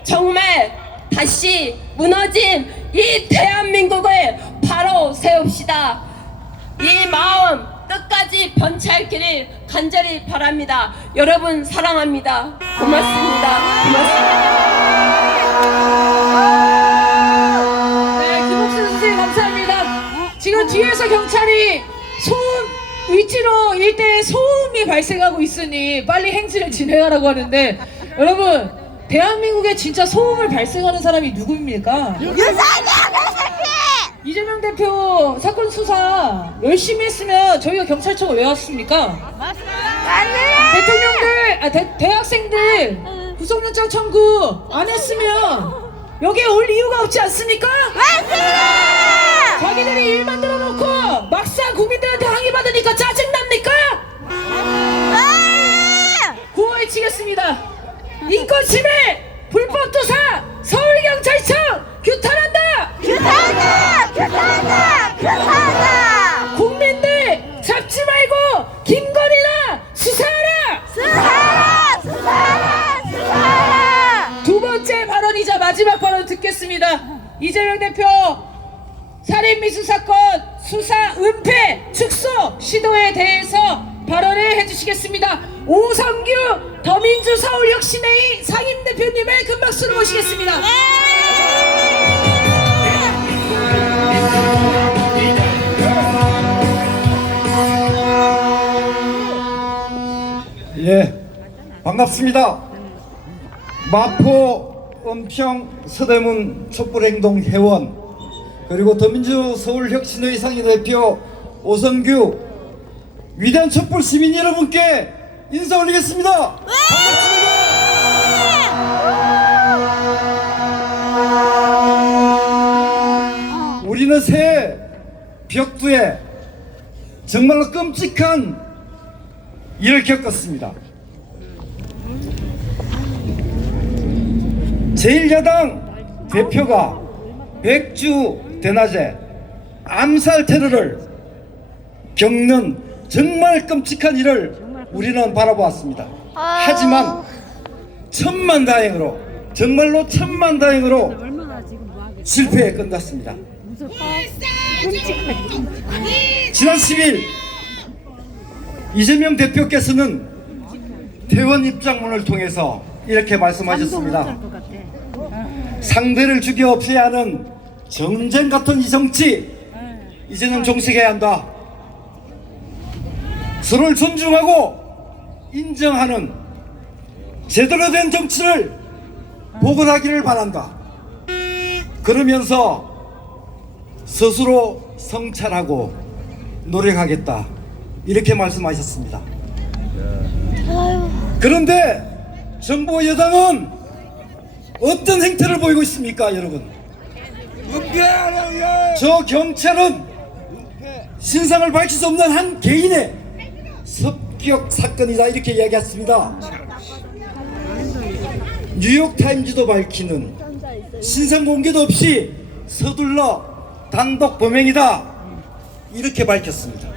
정말 다시 무너진 이 대한민국을 바로 세웁시다. 이 마음 끝까지 번창하기를 간절히 바랍니다. 여러분 사랑합니다. 고맙습니다. 네, 김옥순 선생님 감사합니다. 지금 뒤에서 경찰이 소음 위치로 일대에 소음이 발생하고 있으니 빨리 행진을 진행하라고 하는데, 여러분 대한민국에 진짜 소음을 발생하는 사람이 누구입니까? 윤석열 새끼! 이재명 대표 사건 수사 열심히 했으면 저희가 경찰청을 왜 왔습니까? 맞아요. 대통령들, 대학생들 구속영장 청구 안 했으면 여기에 올 이유가 없지 않습니까? 맞아요. 자기들이 일 만들어 놓고 막상 국민들한테 항의받으니까 짜증납니까? 구호에 치겠습니다. 인권침해, 불법도사, 서울경찰청 규탄한다! 규탄한다! 규탄한다! 규탄한다! 국민들 잡지 말고 김건희나 수사하라! 수사하라! 수사하라! 수사하라! 두 번째 발언이자 마지막 발언 듣겠습니다. 이재명 대표 살인미수 사건 수사 은폐 축소 시도에 대해서 발언을 해주시겠습니다. 오성규 더민주 서울혁신회의 상임대표님을 큰 박수로 모시겠습니다. 예, 반갑습니다. 마포, 은평, 서대문 촛불행동 회원, 그리고 더민주 서울혁신회의 상임대표 오성규, 위대한 촛불 시민 여러분께 인사 올리겠습니다. 반갑습니다. 우리는 새해 벽두에 정말로 끔찍한 일을 겪었습니다. 제1야당 대표가 백주 대낮에 암살 테러를 겪는 정말 끔찍한 일을 우리는 바라보았습니다. 하지만 천만다행으로, 정말로 천만다행으로 실패에 끝났습니다. 지난 10일 이재명 대표께서는 퇴원 입장문을 통해서 이렇게 말씀하셨습니다. 상대를 죽여 없애야 하는 전쟁 같은 이 정치 이제는 종식해야 한다. 서로를 존중하고 인정하는 제대로 된 정치를 복원하기를 바란다. 그러면서 스스로 성찰하고 노력하겠다. 이렇게 말씀하셨습니다. 그런데 정부 여당은 어떤 행태를 보이고 있습니까, 여러분? 저 경찰은 신상을 밝힐 수 없는 한 개인의 습격 사건이다, 이렇게 이야기했습니다. 뉴욕타임즈도 밝히는 신상 공개도 없이 서둘러 단독 범행이다, 이렇게 밝혔습니다.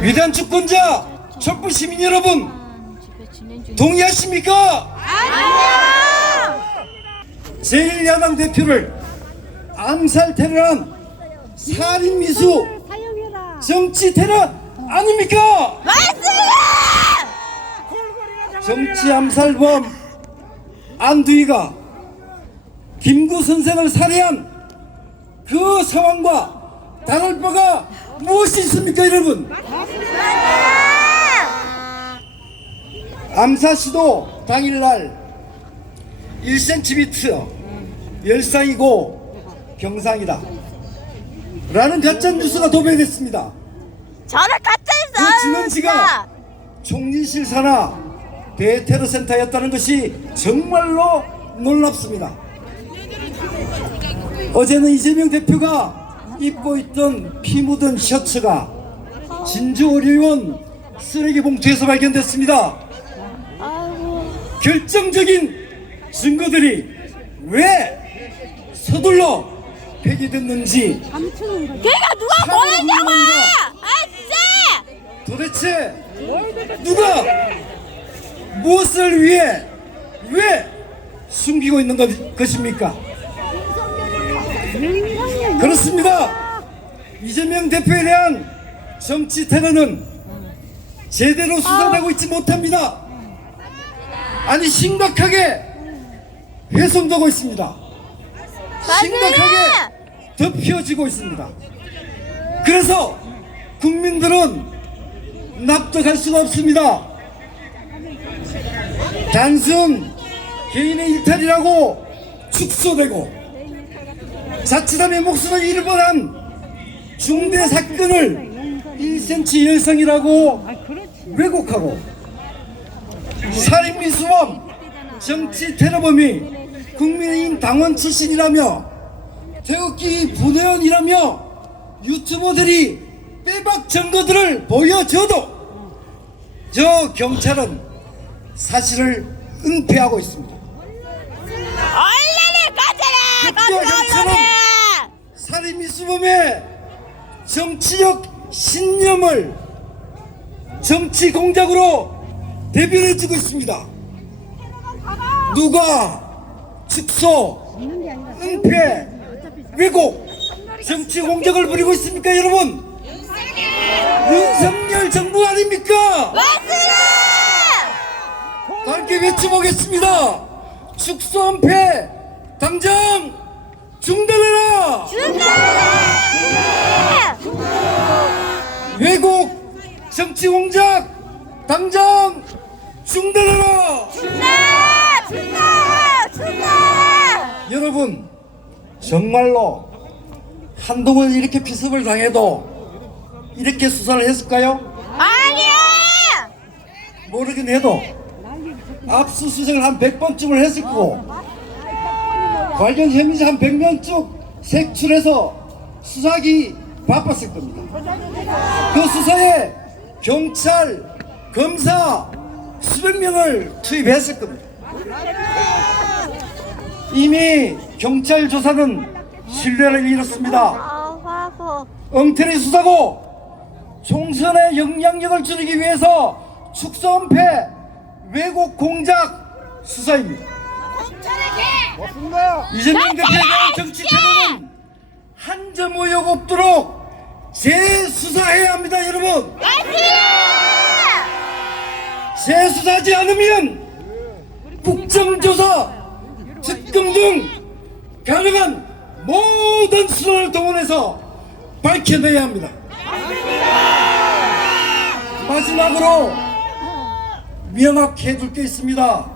위대한 주권자 촛불 시민 여러분, 동의하십니까? 아니요. 제1야당 대표를 암살 테러한 살인 미수 정치 테러 아닙니까? 맞습니다. 정치 암살범 안두희가 김구 선생을 살해한 그 상황과 다를 바가 무엇이 있습니까, 여러분? 암사 시도 당일날 1cm 열상이고 경상이다 라는 가짜 뉴스가 도배됐습니다. 저는 그 가짜였어요. 진원지가 총리실 산하 대테러 센터였다는 것이 정말로 놀랍습니다. 어제는 이재명 대표가 입고 있던 피 묻은 셔츠가 진주의료원 쓰레기 봉투에서 발견됐습니다. 결정적인 증거들이 왜 서둘러 폐기됐는지, 걔가 누가 보냈냐고! 아씨! 도대체 누가 무엇을 위해 왜 숨기고 있는 것입니까? 그렇습니다. 이재명 대표에 대한 정치 테러는 제대로 수사되고 있지 못합니다. 아니, 심각하게 훼손되고 있습니다. 심각하게 덮여지고 있습니다. 그래서 국민들은 납득할 수가 없습니다. 단순 개인의 일탈이라고 축소되고 자칫하면 목숨을 잃을 뻔한 중대 사건을 1cm 열성이라고 왜곡하고 살인미수범 정치 테러범이 국민의힘 당원 출신이라며 태극기 분회원이라며 유튜버들이 빼박 증거들을 보여줘도 저 경찰은 사실을 은폐하고 있습니다. 얼른을 가져라! 급기야 경찰은 살인미수범의 정치적 신념을 정치 공작으로 대변해주고 있습니다. 누가 축소, 은폐, 왜곡, 정치 공작을 부리고 있습니까, 여러분? 윤석열 정부 아닙니까? 맞습니다! 함께 외쳐보겠습니다. 축소, 은폐 당장 중단해라! 왜곡, 정치 공작 당장 중단해라! 여러분, 정말로 한동안 이렇게 피습을 당해도 이렇게 수사를 했을까요? 아니요! 모르긴 해도 압수수색을 한 100번쯤을 했을 거고 관련 혐의자 한 100명쯤 색출해서 수사하기 바빴을 겁니다. 그 수사에 경찰, 검사 수백 명을 투입했을 겁니다. 이미 경찰 조사는 신뢰를 잃었습니다. 엉터리 수사고 총선의 영향력을 줄이기 위해서 축소, 은폐, 왜곡 공작 수사입니다. 공천에게 이재명 대표에 대한 정치 테러는 한 점 의혹 없도록 재수사해야 합니다, 여러분. 재수사하지 않으면 국정조사, 특검 등 가능한 모든 수단을 동원해서 밝혀내야 합니다. 마지막으로 명확히 해둘 게 있습니다.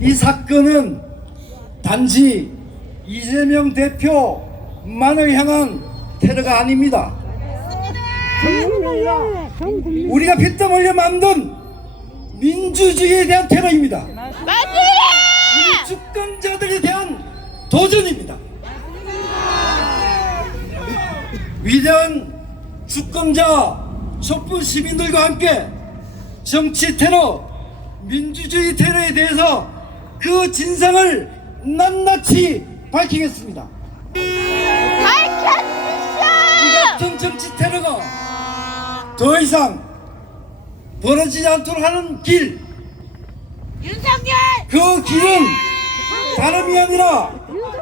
이 사건은 단지 이재명 대표만을 향한 테러가 아닙니다. 우리가 피땀 흘려 만든 민주주의에 대한 테러입니다. 우리 주권자들에 대한 도전입니다. 위대한 주권자 촛불 시민들과 함께 정치 테러, 민주주의 테러에 대해서 그 진상을 낱낱이 밝히겠습니다. 이 같은 정치 테러가 더 이상 벌어지지 않도록 하는 길, 그 길은 다름이 아니라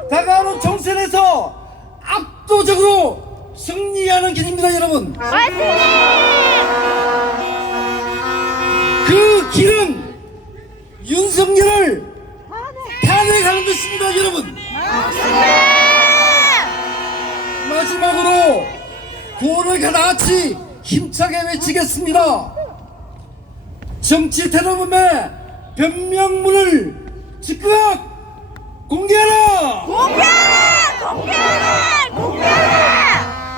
다가오는 총선에서 압도적으로 승리하는 길입니다, 여러분. 그 길은 윤석열을 탄핵하는 것입니다, 여러분. 마지막으로 구호를 하나같이 힘차게 외치겠습니다. 정치 테러범의 변명문을 즉각 공개하라!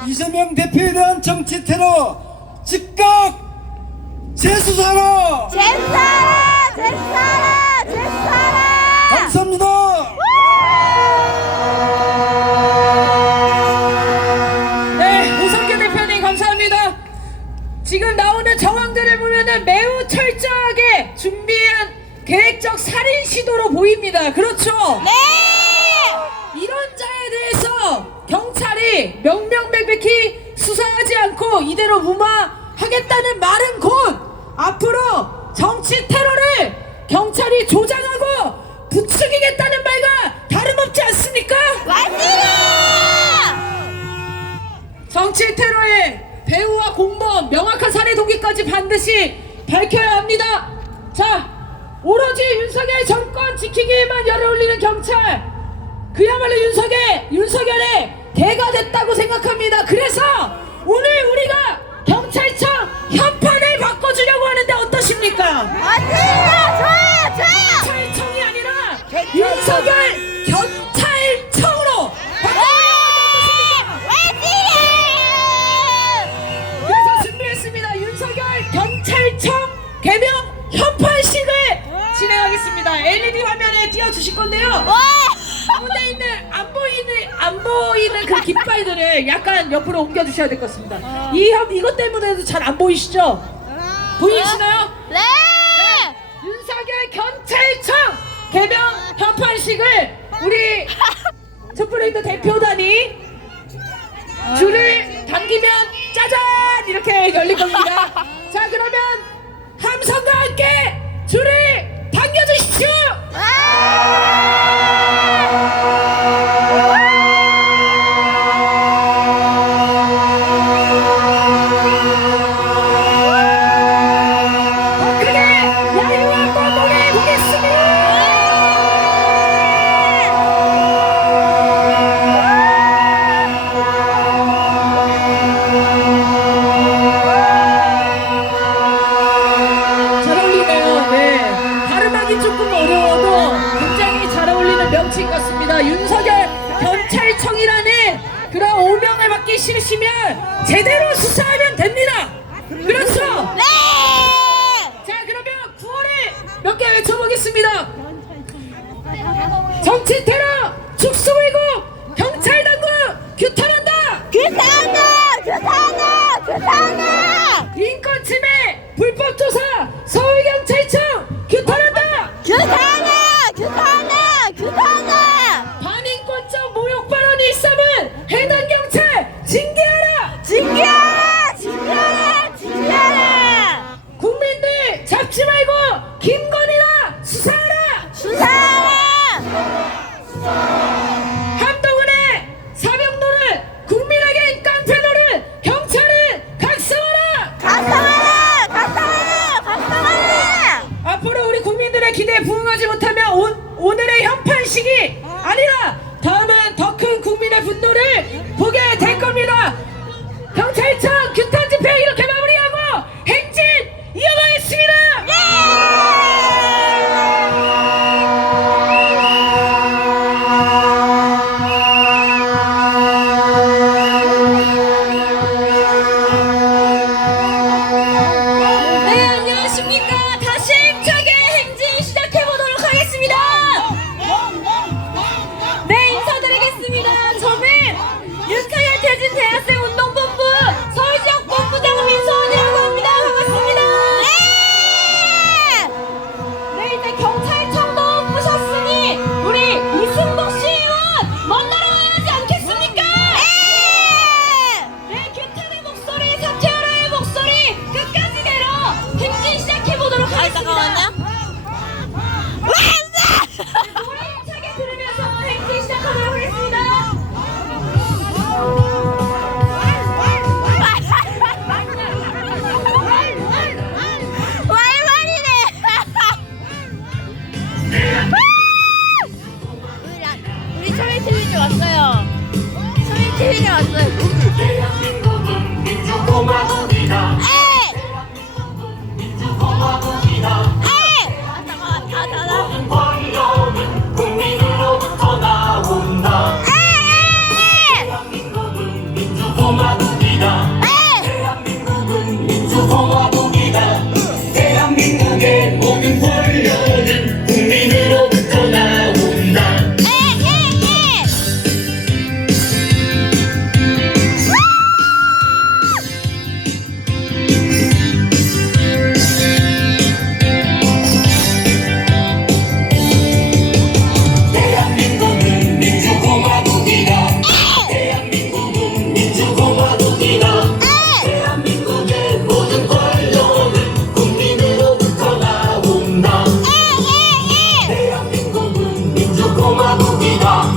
이재명 대표에 대한 정치 테러 즉각 재수사하라! 감사합니다. 네, 오성규 대표님 감사합니다. 지금 나오는 정황들을 보면은 매우 철저하게 준비한 계획적 살인 시도로 보입니다. 그렇죠? 이런 자에 대해서 경찰이 명명백백히 수사하지 않고 이대로 무마하겠다는 말은 곧 앞으로 정치 테러를 경찰이 조장하고 부추기겠다는 말과 다름없지 않습니까? 정치 테러의 배후와 공범, 명확한 살해 동기까지 반드시 밝혀야 합니다. 자, 오로지 윤석열 정권 지키기에만 열을 올리는 경찰, 그야말로 윤석열의 개가 됐다고 생각합니다. 그래서 오늘 우리가 경찰청 현판을 바꿔주려고 하는데 어떠십니까? 경찰청이 아니라 윤석열 경찰청으로 그래서 준비했습니다. 윤석열 경찰청 개명 현판식을 진행하겠습니다. LED 화면에 띄워주실 건데요. 가운데 있는 안 보이는 그 깃발들을 약간 옆으로 옮겨주셔야 될 것 같습니다. 이것 때문에도 잘 안 보이시죠? 보이시나요? 윤석열 경찰청 개명 현판식을 우리 촛불행동 대표단이 줄을 당기면 짜잔 이렇게 열릴 겁니다. 자, 그러면 함성과 함께 줄을 당겨주십시오. 조금 어려워도 굉장히 잘 어울리는 명칭 같습니다. 윤석열 경찰청이라는 그런 오명을 받기 싫으시면 제대로 수사하면 됩니다. 그렇죠? 자, 그러면 구호를 몇 개 외쳐보겠습니다. 정치 테러 축소불구 경찰당국 규탄한다. 인권 침해 불법 조사 서울경찰청 규탄한다. 반인권적 모욕 발언 일삼은 해당 경찰 징계하라. 국민들 잡지 말고 김건희나 수사하라. 일에 부응하지 못하면 오늘의 현판식이 아니라 다음은 더 큰 국민의 분노를 보게 될 겁니다. 경찰청 규탄 집회 이렇게 마무리하고 행진 이어가겠습니다. 네, 안녕하십니까. 다시 힘차게 행진 시작해보도록 하겠습니다. 네, 인사드리겠습니다. 저는 윤석열 퇴진 대학생 운동본부 서울지역 본부장 민소원이라고 합니다. 반갑습니다. 네, 이제 경찰청도 부셨으니 우리 이승복 시의원 만나러 와야지 않겠습니까? 네, 규탄의 목소리, 사퇴하라의 목소리 끝까지 내러 행진 시작해보도록 하겠습니다. 노래 힘차게 들으면서 행진 시작하도록 하겠습니다. 우리 초이 TV님 왔어요. 초이 TV님 왔어요. 대한민국은 민주공화국이다. 모든 권력은 국민으로부터 나온다. 대한민국은 민주공화국이다. 대한민국은 민주공화국이다. 대한민국의 모든 권력은 국민으로부터 나온다. 대한민국은 민주공화국이다. 대한민국은 민주공화국이다. 대한민국의 모든 권력은 국민으로부터 나온다. 대한민국은 민주공화국이다.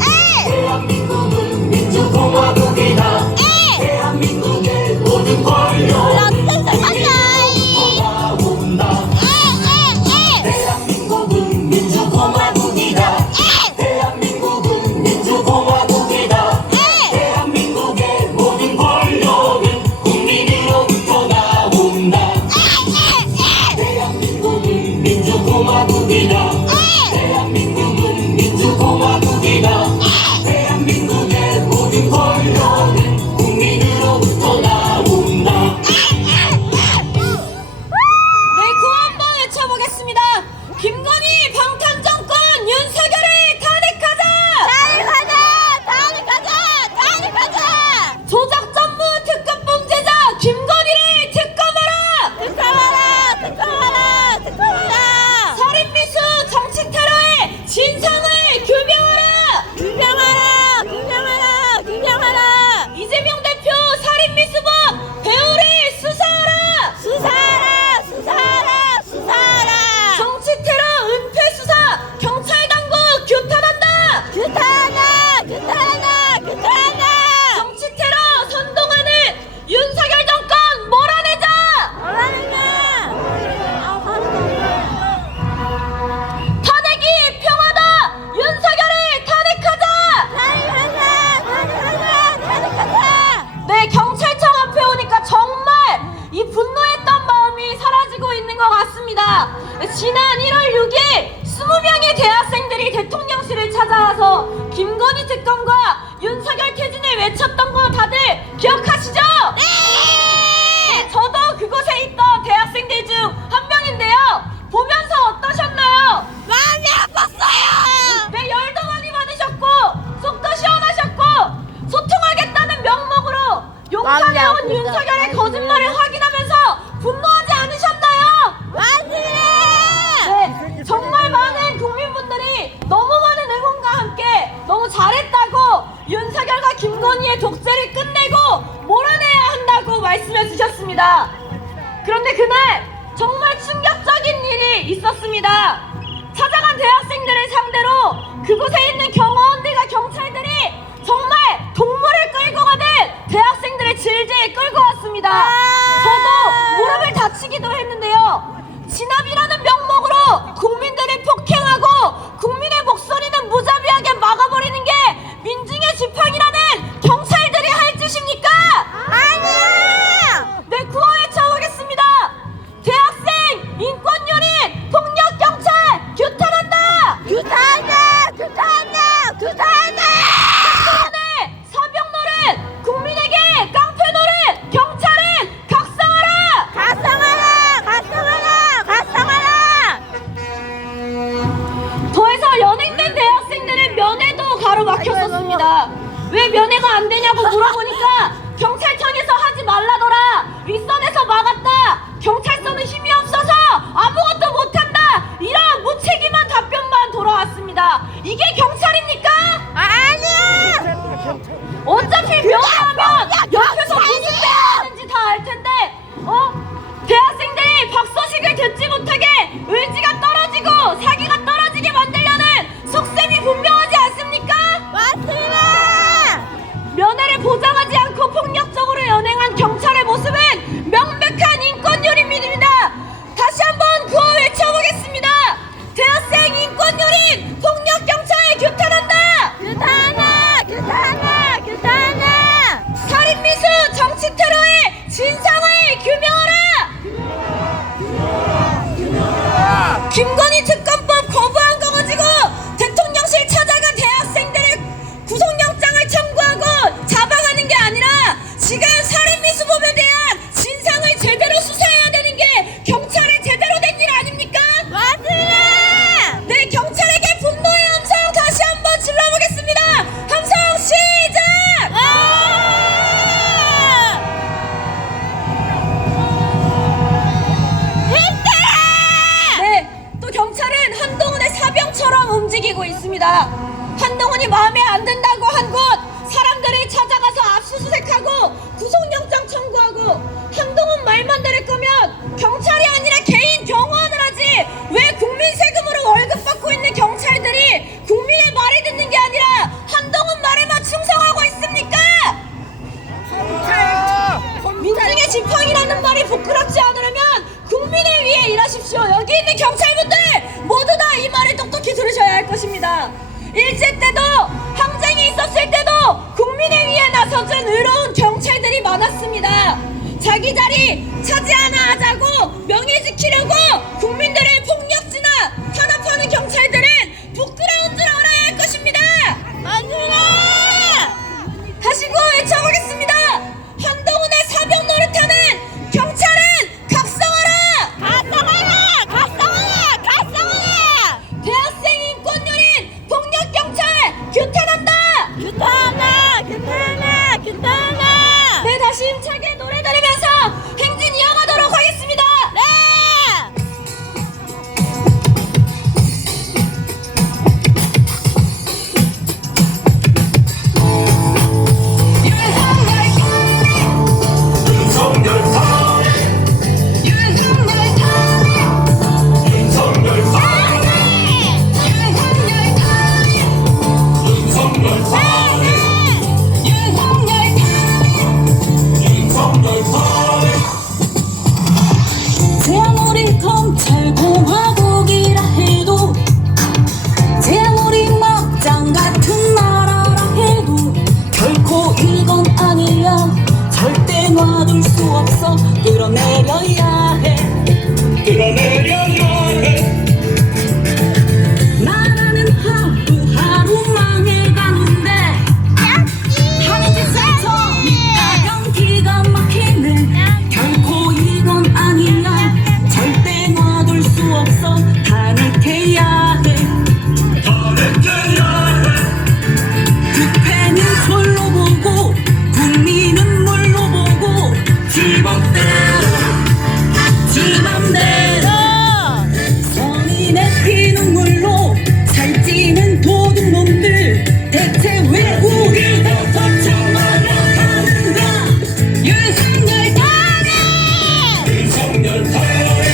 대한민국은 민주공화국이다. 대한민국의 모든 권력은 국민으로부터 나온다. 대한민국은 민주공화국이다. 대한민국은 민주공화국이다. 대한민국의 모든 권력은 국민으로부터 나온다. 대한민국은 민주공화국이다. 대한민국은 민주공화국이다. 대한민국의 모든 권력은 국민으로부터 나온다. 네, 구호 한번 외쳐보겠습니다. 김건희 방탄정권 윤석열을 탄핵하자! 조작 전무 특급 범죄자 김건희를 특검하라! 살인 미수 정치 테러의 진상을 규명하라! 이재명 대표 살인 미수범 배우를 수사하라! 정치 테러 은폐 수사 경찰 당국 규탄한다! 정치 테러 선동하는 윤석열 정권 몰아내자! 탄핵이 평화다! 윤석열을 탄핵하자! 네, 경찰청 앞에 오니까 정말 이 분노했던 마음이 사라지고 있는 것 같습니다. 지난 1월 6일 20명의 대학생들이 대통령실을 찾아와서 김건희 특검과 윤석열 퇴진을 외쳤던 거 다들 기억하시죠? 네! 저도 그곳에 있던 대학생들 중 한 명인데요. 보면서 어떠셨나요? 마음이 아팠어요. 네, 열도 많이 받으셨고 속도 시원하셨고 소통하겠다는 명목으로 용산에 온 윤석열의 거짓말을 확인하면서 분노하지 않으셨나요? 네, 정말 많은 국민분들이 너무 많은 응원과 함께 너무 잘했다고 윤석열과 김건희의 독재를 끝내고 몰아내야 한다고 말씀해 주셨습니다. 그런데 그날 정말 충격적인 일이 있었습니다. 찾아간 대학생들을 상대로 그곳에 있는 경호원들과 경찰들이 정말 동물을 끌고 가는 대학생들을 질질 끌고 왔습니다. 저도 무릎을 다치기도 했는데요. 진압이라는 명목으로 국민들을 폭행 왜 면회가 안 되냐고 물어보니까 경찰청에서 하지 말라더라. 윗선에서 막았다. 경찰서는 힘이 없어서 아무것도 못한다. 이런 무책임한 답변만 돌아왔습니다. 이게 경찰입니까? 아니야! 어차피 면회하면 옆에서 무슨 대화 하는지 다 알 텐데 대학생들이 박서식을 듣지 못하게 의지가 떨어지고 사기가 떨어지게 만들려는 속셈이 분명하지 않습니까? 맞습니다! 면회를 보장하지 않고 폭력적으로 연행한 경찰의 모습은 명백한 인권유린입니다. 다시 한번 구호 외쳐보겠습니다. 대학생 인권유린 폭력경찰에 규탄한다. 규탄하! 규탄하! 규탄하! 살인미수 정치테러의 진상을 규명하라. 김건희 특검법 거부한 거 가지고 대통령실 찾아가 대학생들의 구속영장을 청구하고 잡아가는 게 아니라 지금 살인미수범에 대한 진상을 제대로 수사해야 되는 게 경찰의 제대로 된 일 아닙니까? 맞습니다! 네, 경찰에게 분노의 함성 다시 한번 질러보겠습니다. 함성 시작! 네, 또 경찰은 한동훈의 사병처럼 움직이고 있습니다. 한동훈이 마음에 안 든다고 한 곳 사람들이 찾아가서 압수수색하고 구속영장 청구하고 한동훈 말만 들을 거면 경찰이 아니라 개인 경호원을 하지 왜 국민 세금으로 월급 받고 있는 경찰들이 국민의 말을 듣는 게 아니라 한동훈 말에만 충성하고 있습니까? 민중의 지팡이라는 말이 부끄럽지 않으려면 국민을 위해 일하십시오. 여기 있는 경찰분들 모두 다 이 말을 똑똑히 들으셔야 할 것입니다. 일제 때도 항쟁이 있었을 때도 국민을 위해 나서준 의로운 경찰들이 많았습니다. 자기 자리 차지 하나 하자고 명예 지키려고 국민들의 폭력지나 탄압하는 경찰들은 부끄러운 줄 알아야 할 것입니다. 맞습니다! 다시 구호 외쳐보겠습니다. 한동훈의 사병 노릇하는 경찰은 각성하라! 각성하라! 각성하라! 각성하라! 대학생 인권유린 폭력경찰 규탄한다! 규탄하! 규탄하! 규탄하! 네, 다시 힘차게 노래 들으면서 행진 이어가도록 하겠습니다. 네! 윤석열 탄핵 윤석열 탄핵 윤석열 탄핵 윤석열 탄핵 아무리 검찰공화국이라 해도 제 아무리 막장 같은 나라라 해도 결코 이건 아니야. 절대 놔둘 수 없어. 끌어내려야 해. 끌어내려야 해 나라는 하루하루 망해가는데 하는 짓을 처음이니까 기가 막히네. 결코 이건 아니야. 절대 놔둘 수 없어. 탄핵해야 해. 탄핵해야 해 국회는 솔로 보고 국민은 물로 보고 지멋대로 지맘대로 선인의 피눈물로 살찌는 도둑놈들 대체 왜 우리가 거쳐만야 하는가. 윤석열 탄핵 윤석열 탄핵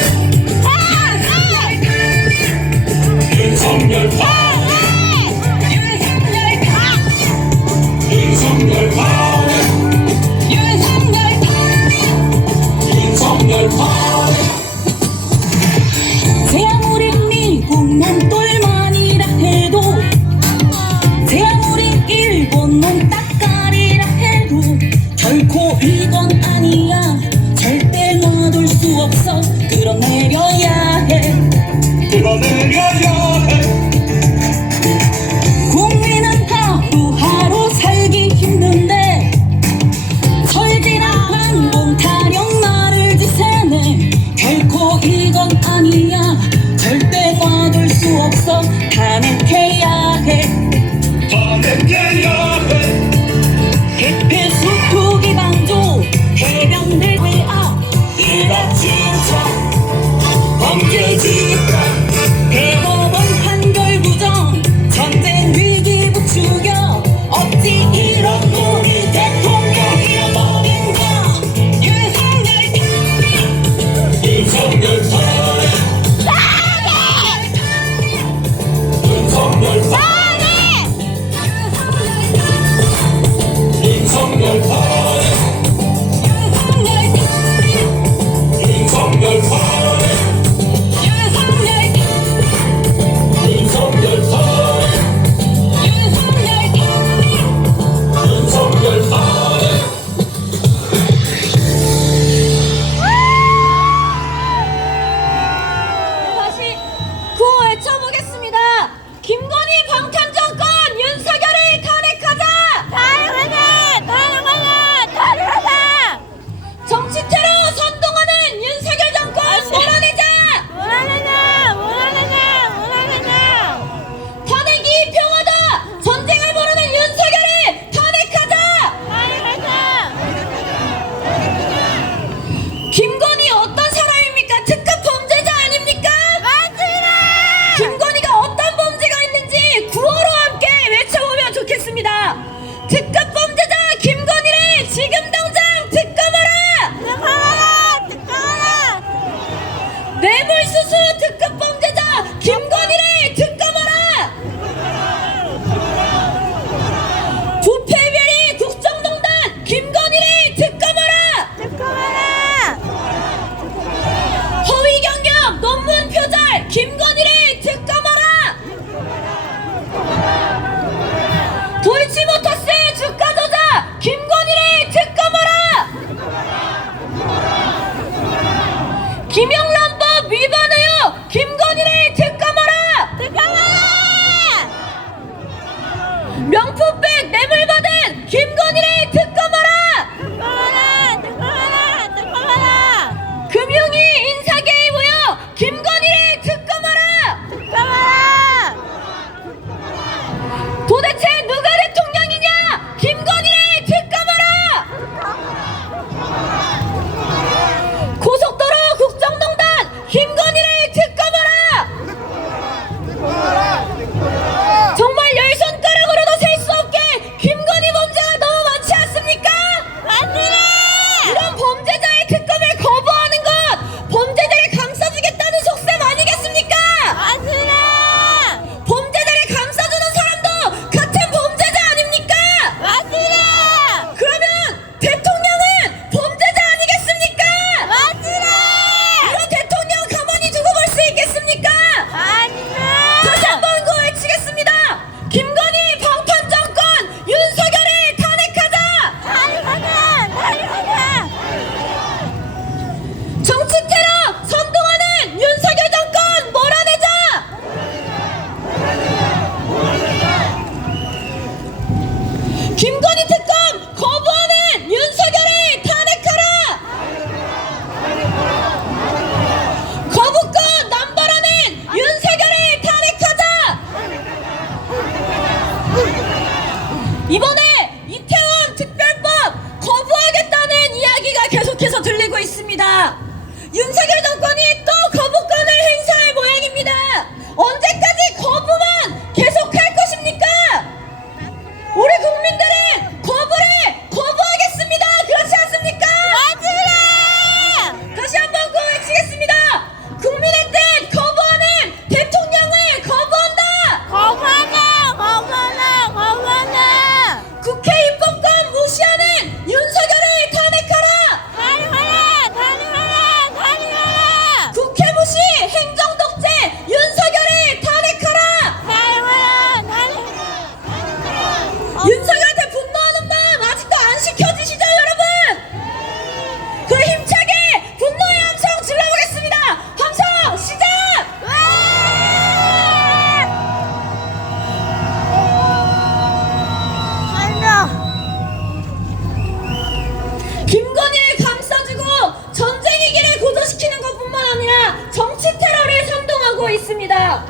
불러오고 있습니다.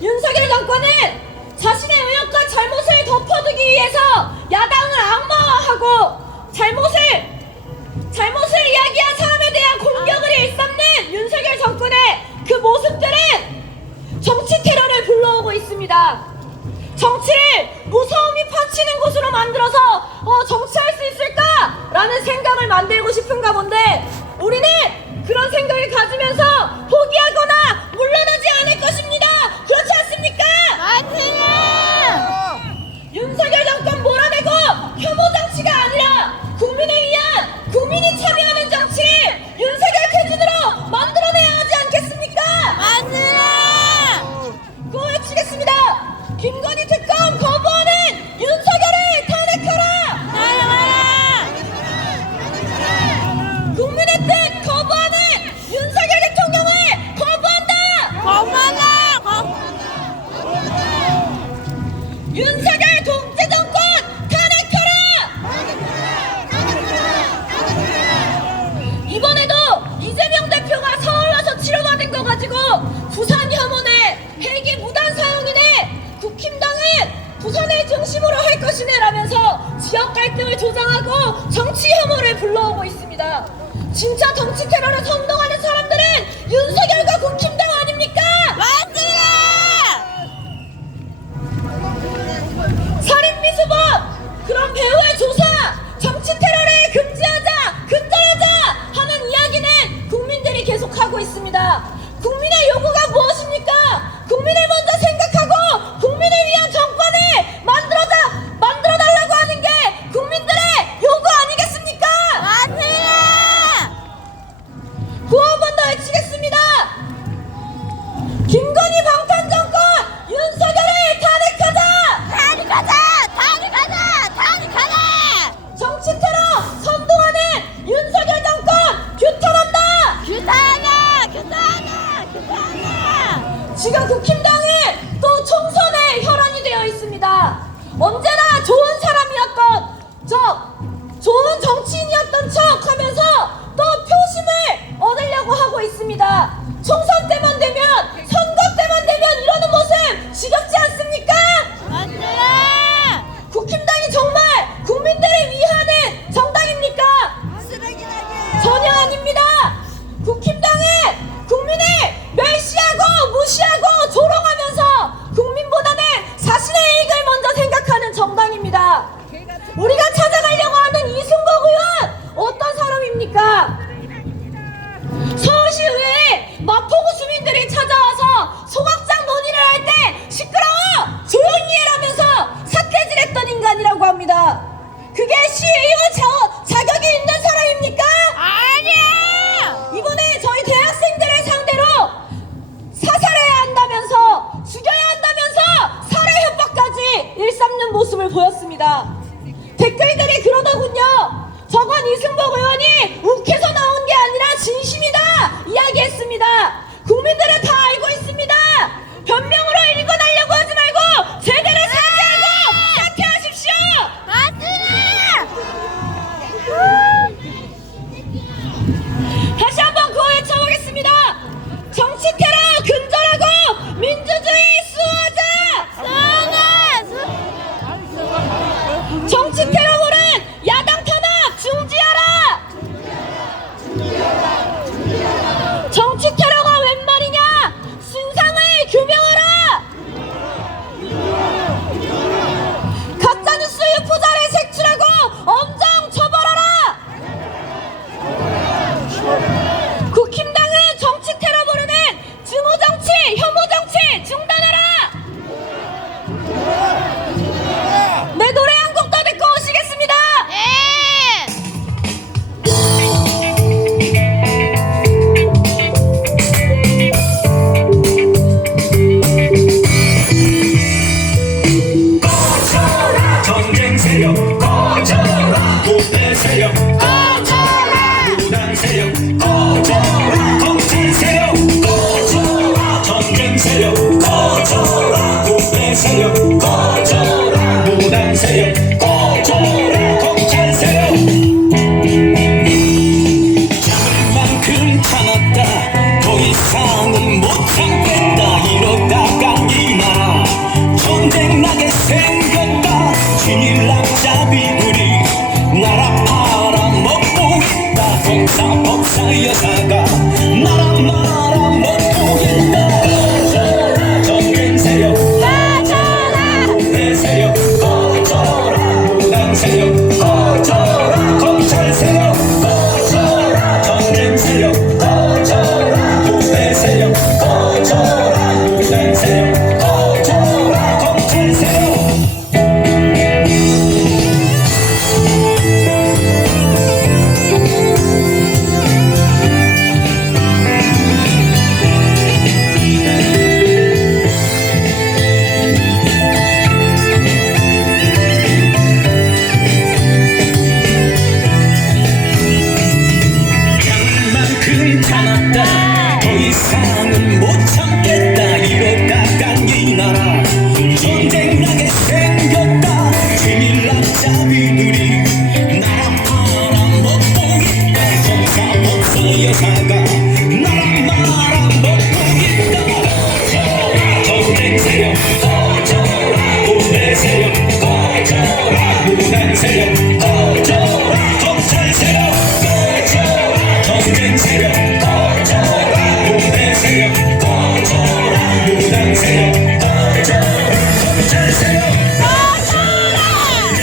윤석열 정권은 자신의 의혹과 잘못을 덮어두기 위해서 야당을 악마화하고 잘못을 이야기한 사람에 대한 공격을 일삼는 윤석열 정권의 그 모습들은 정치 테러를 불러오고 있습니다. 정치를 무서움이 파치는 곳으로 만들어서 정치할 수 있을까라는 생각을 만들고 싶은가 본데 우리는 그런 생각을 가지면서 포기하거나 물러나지 않을 것입니다. 그렇지 않습니까? 맞습니다. 윤석열 정권 몰아내고 혐오 정치가 아니라 국민을 위한 국민이 참여하는 정치를 윤석열 기준으로 만들어내야 하지 않겠습니까? 맞습니다. 그거 외치겠습니다. 김건희 특검 거부하는 윤석열을 탄핵하라. 국민의 뜻 거부하는 윤석열 대통령을 거부한다. 윤석열 독재 정권 탄핵하라. 이번에도 이재명 대표가 서울 와서 치료받은 거 가지고 부산 혐오네, 헬기 무단 사용이네, 국힘당은 부산을 중심으로 할 것이네 라면서 지역 갈등을 조장하고 정치 혐오를 불러오고 있습니다. 진짜 정치 테러를 선동하는 사람들은 윤석열과 국힘당 아닙니까? 맞습니다. 살인미수범 그런 배우의 조사, 정치 테러를 금지하자, 근절하자 하는 이야기는 국민들이 계속하고 있습니다. 국민의 요구가 무엇입니까? 국민을 먼저 생각하고 국민을 위한 정권을 만들어달라고 하는 게 국민들의 요구 아니겠습니까? 맞습니다. 구호 한 번 더 외치겠습니다. 김건희 방탄정권 윤석열을 탄핵하자. 정치 테러 선동하는 윤석열 정권 규탄한다. 지금 국힘당은 또 총선에 혈안이 되어 있습니다. 언제나 좋은 사람이었던 좋은 정치인이었던 척 하면서 또 표심을 얻으려고 하고 있습니다. 총선 때만 되면, 선거 때만 되면 이러는 모습 지겹지 않습니까? 국힘당이 정말 국민들을 위하는 정당입니까? 전혀 아닙니다. 국힘당은 국민을 멸시하고 무시하고 조롱하면서 국민보다는 자신의 이익을 먼저 생각하는 정당입니다. 우리가 찾아가려고 하는 이승복 의원 어떤 사람입니까? 서울시의회에 마포구 주민들이 찾아와서 소각장 논의를 할 때 시끄러워! 조용히 해라면서 삿대질했던 인간이라고 합니다. 그게 시의원 자격이 있는 사람입니까? 아니야. 이번에 저희 대학생들을 상대로 사살해야 한다면서, 죽여야 한다면서 살해 협박까지 일삼는 모습을 보였습니다. 댓글들이 그러더군요. 저건 이승복 의원이 욱해서 나온 게 아니라 진심이다 이야기했습니다. 국민들은 다 알고 있습니다. 변명으로 일관하려고 하지 말고 제대로 사죄하고 사퇴하십시오. 다시 한번 구호 외쳐보겠습니다. 정치 테러 근절하고 민주주의 수호하자. 정치 테러물은 야당 탄압 중지하라. 정치 테러가 웬 말이냐? 신상을 규명하라. 가짜뉴스 유포자를 색출하고 엄정 처벌하라. 국힘당은 정치 테러 부르는 증오정치, 혐오정치 중단하라. 내 노래 한 곡 더 듣고 오시겠습니다. 꺼져라 전쟁 세력 꺼져라 부패 세력 꺼져라 무단 세력 꺼져라 정치 세력 꺼져라 전쟁 세력 꺼져라 부패 세력 꺼져라 무단 세력 꺼져라 검찰 세력 참을 만큼 참았다 더 이상은 못 참겠다 전쟁 세력 꺼져라 군대 세력 꺼져라 무단 세력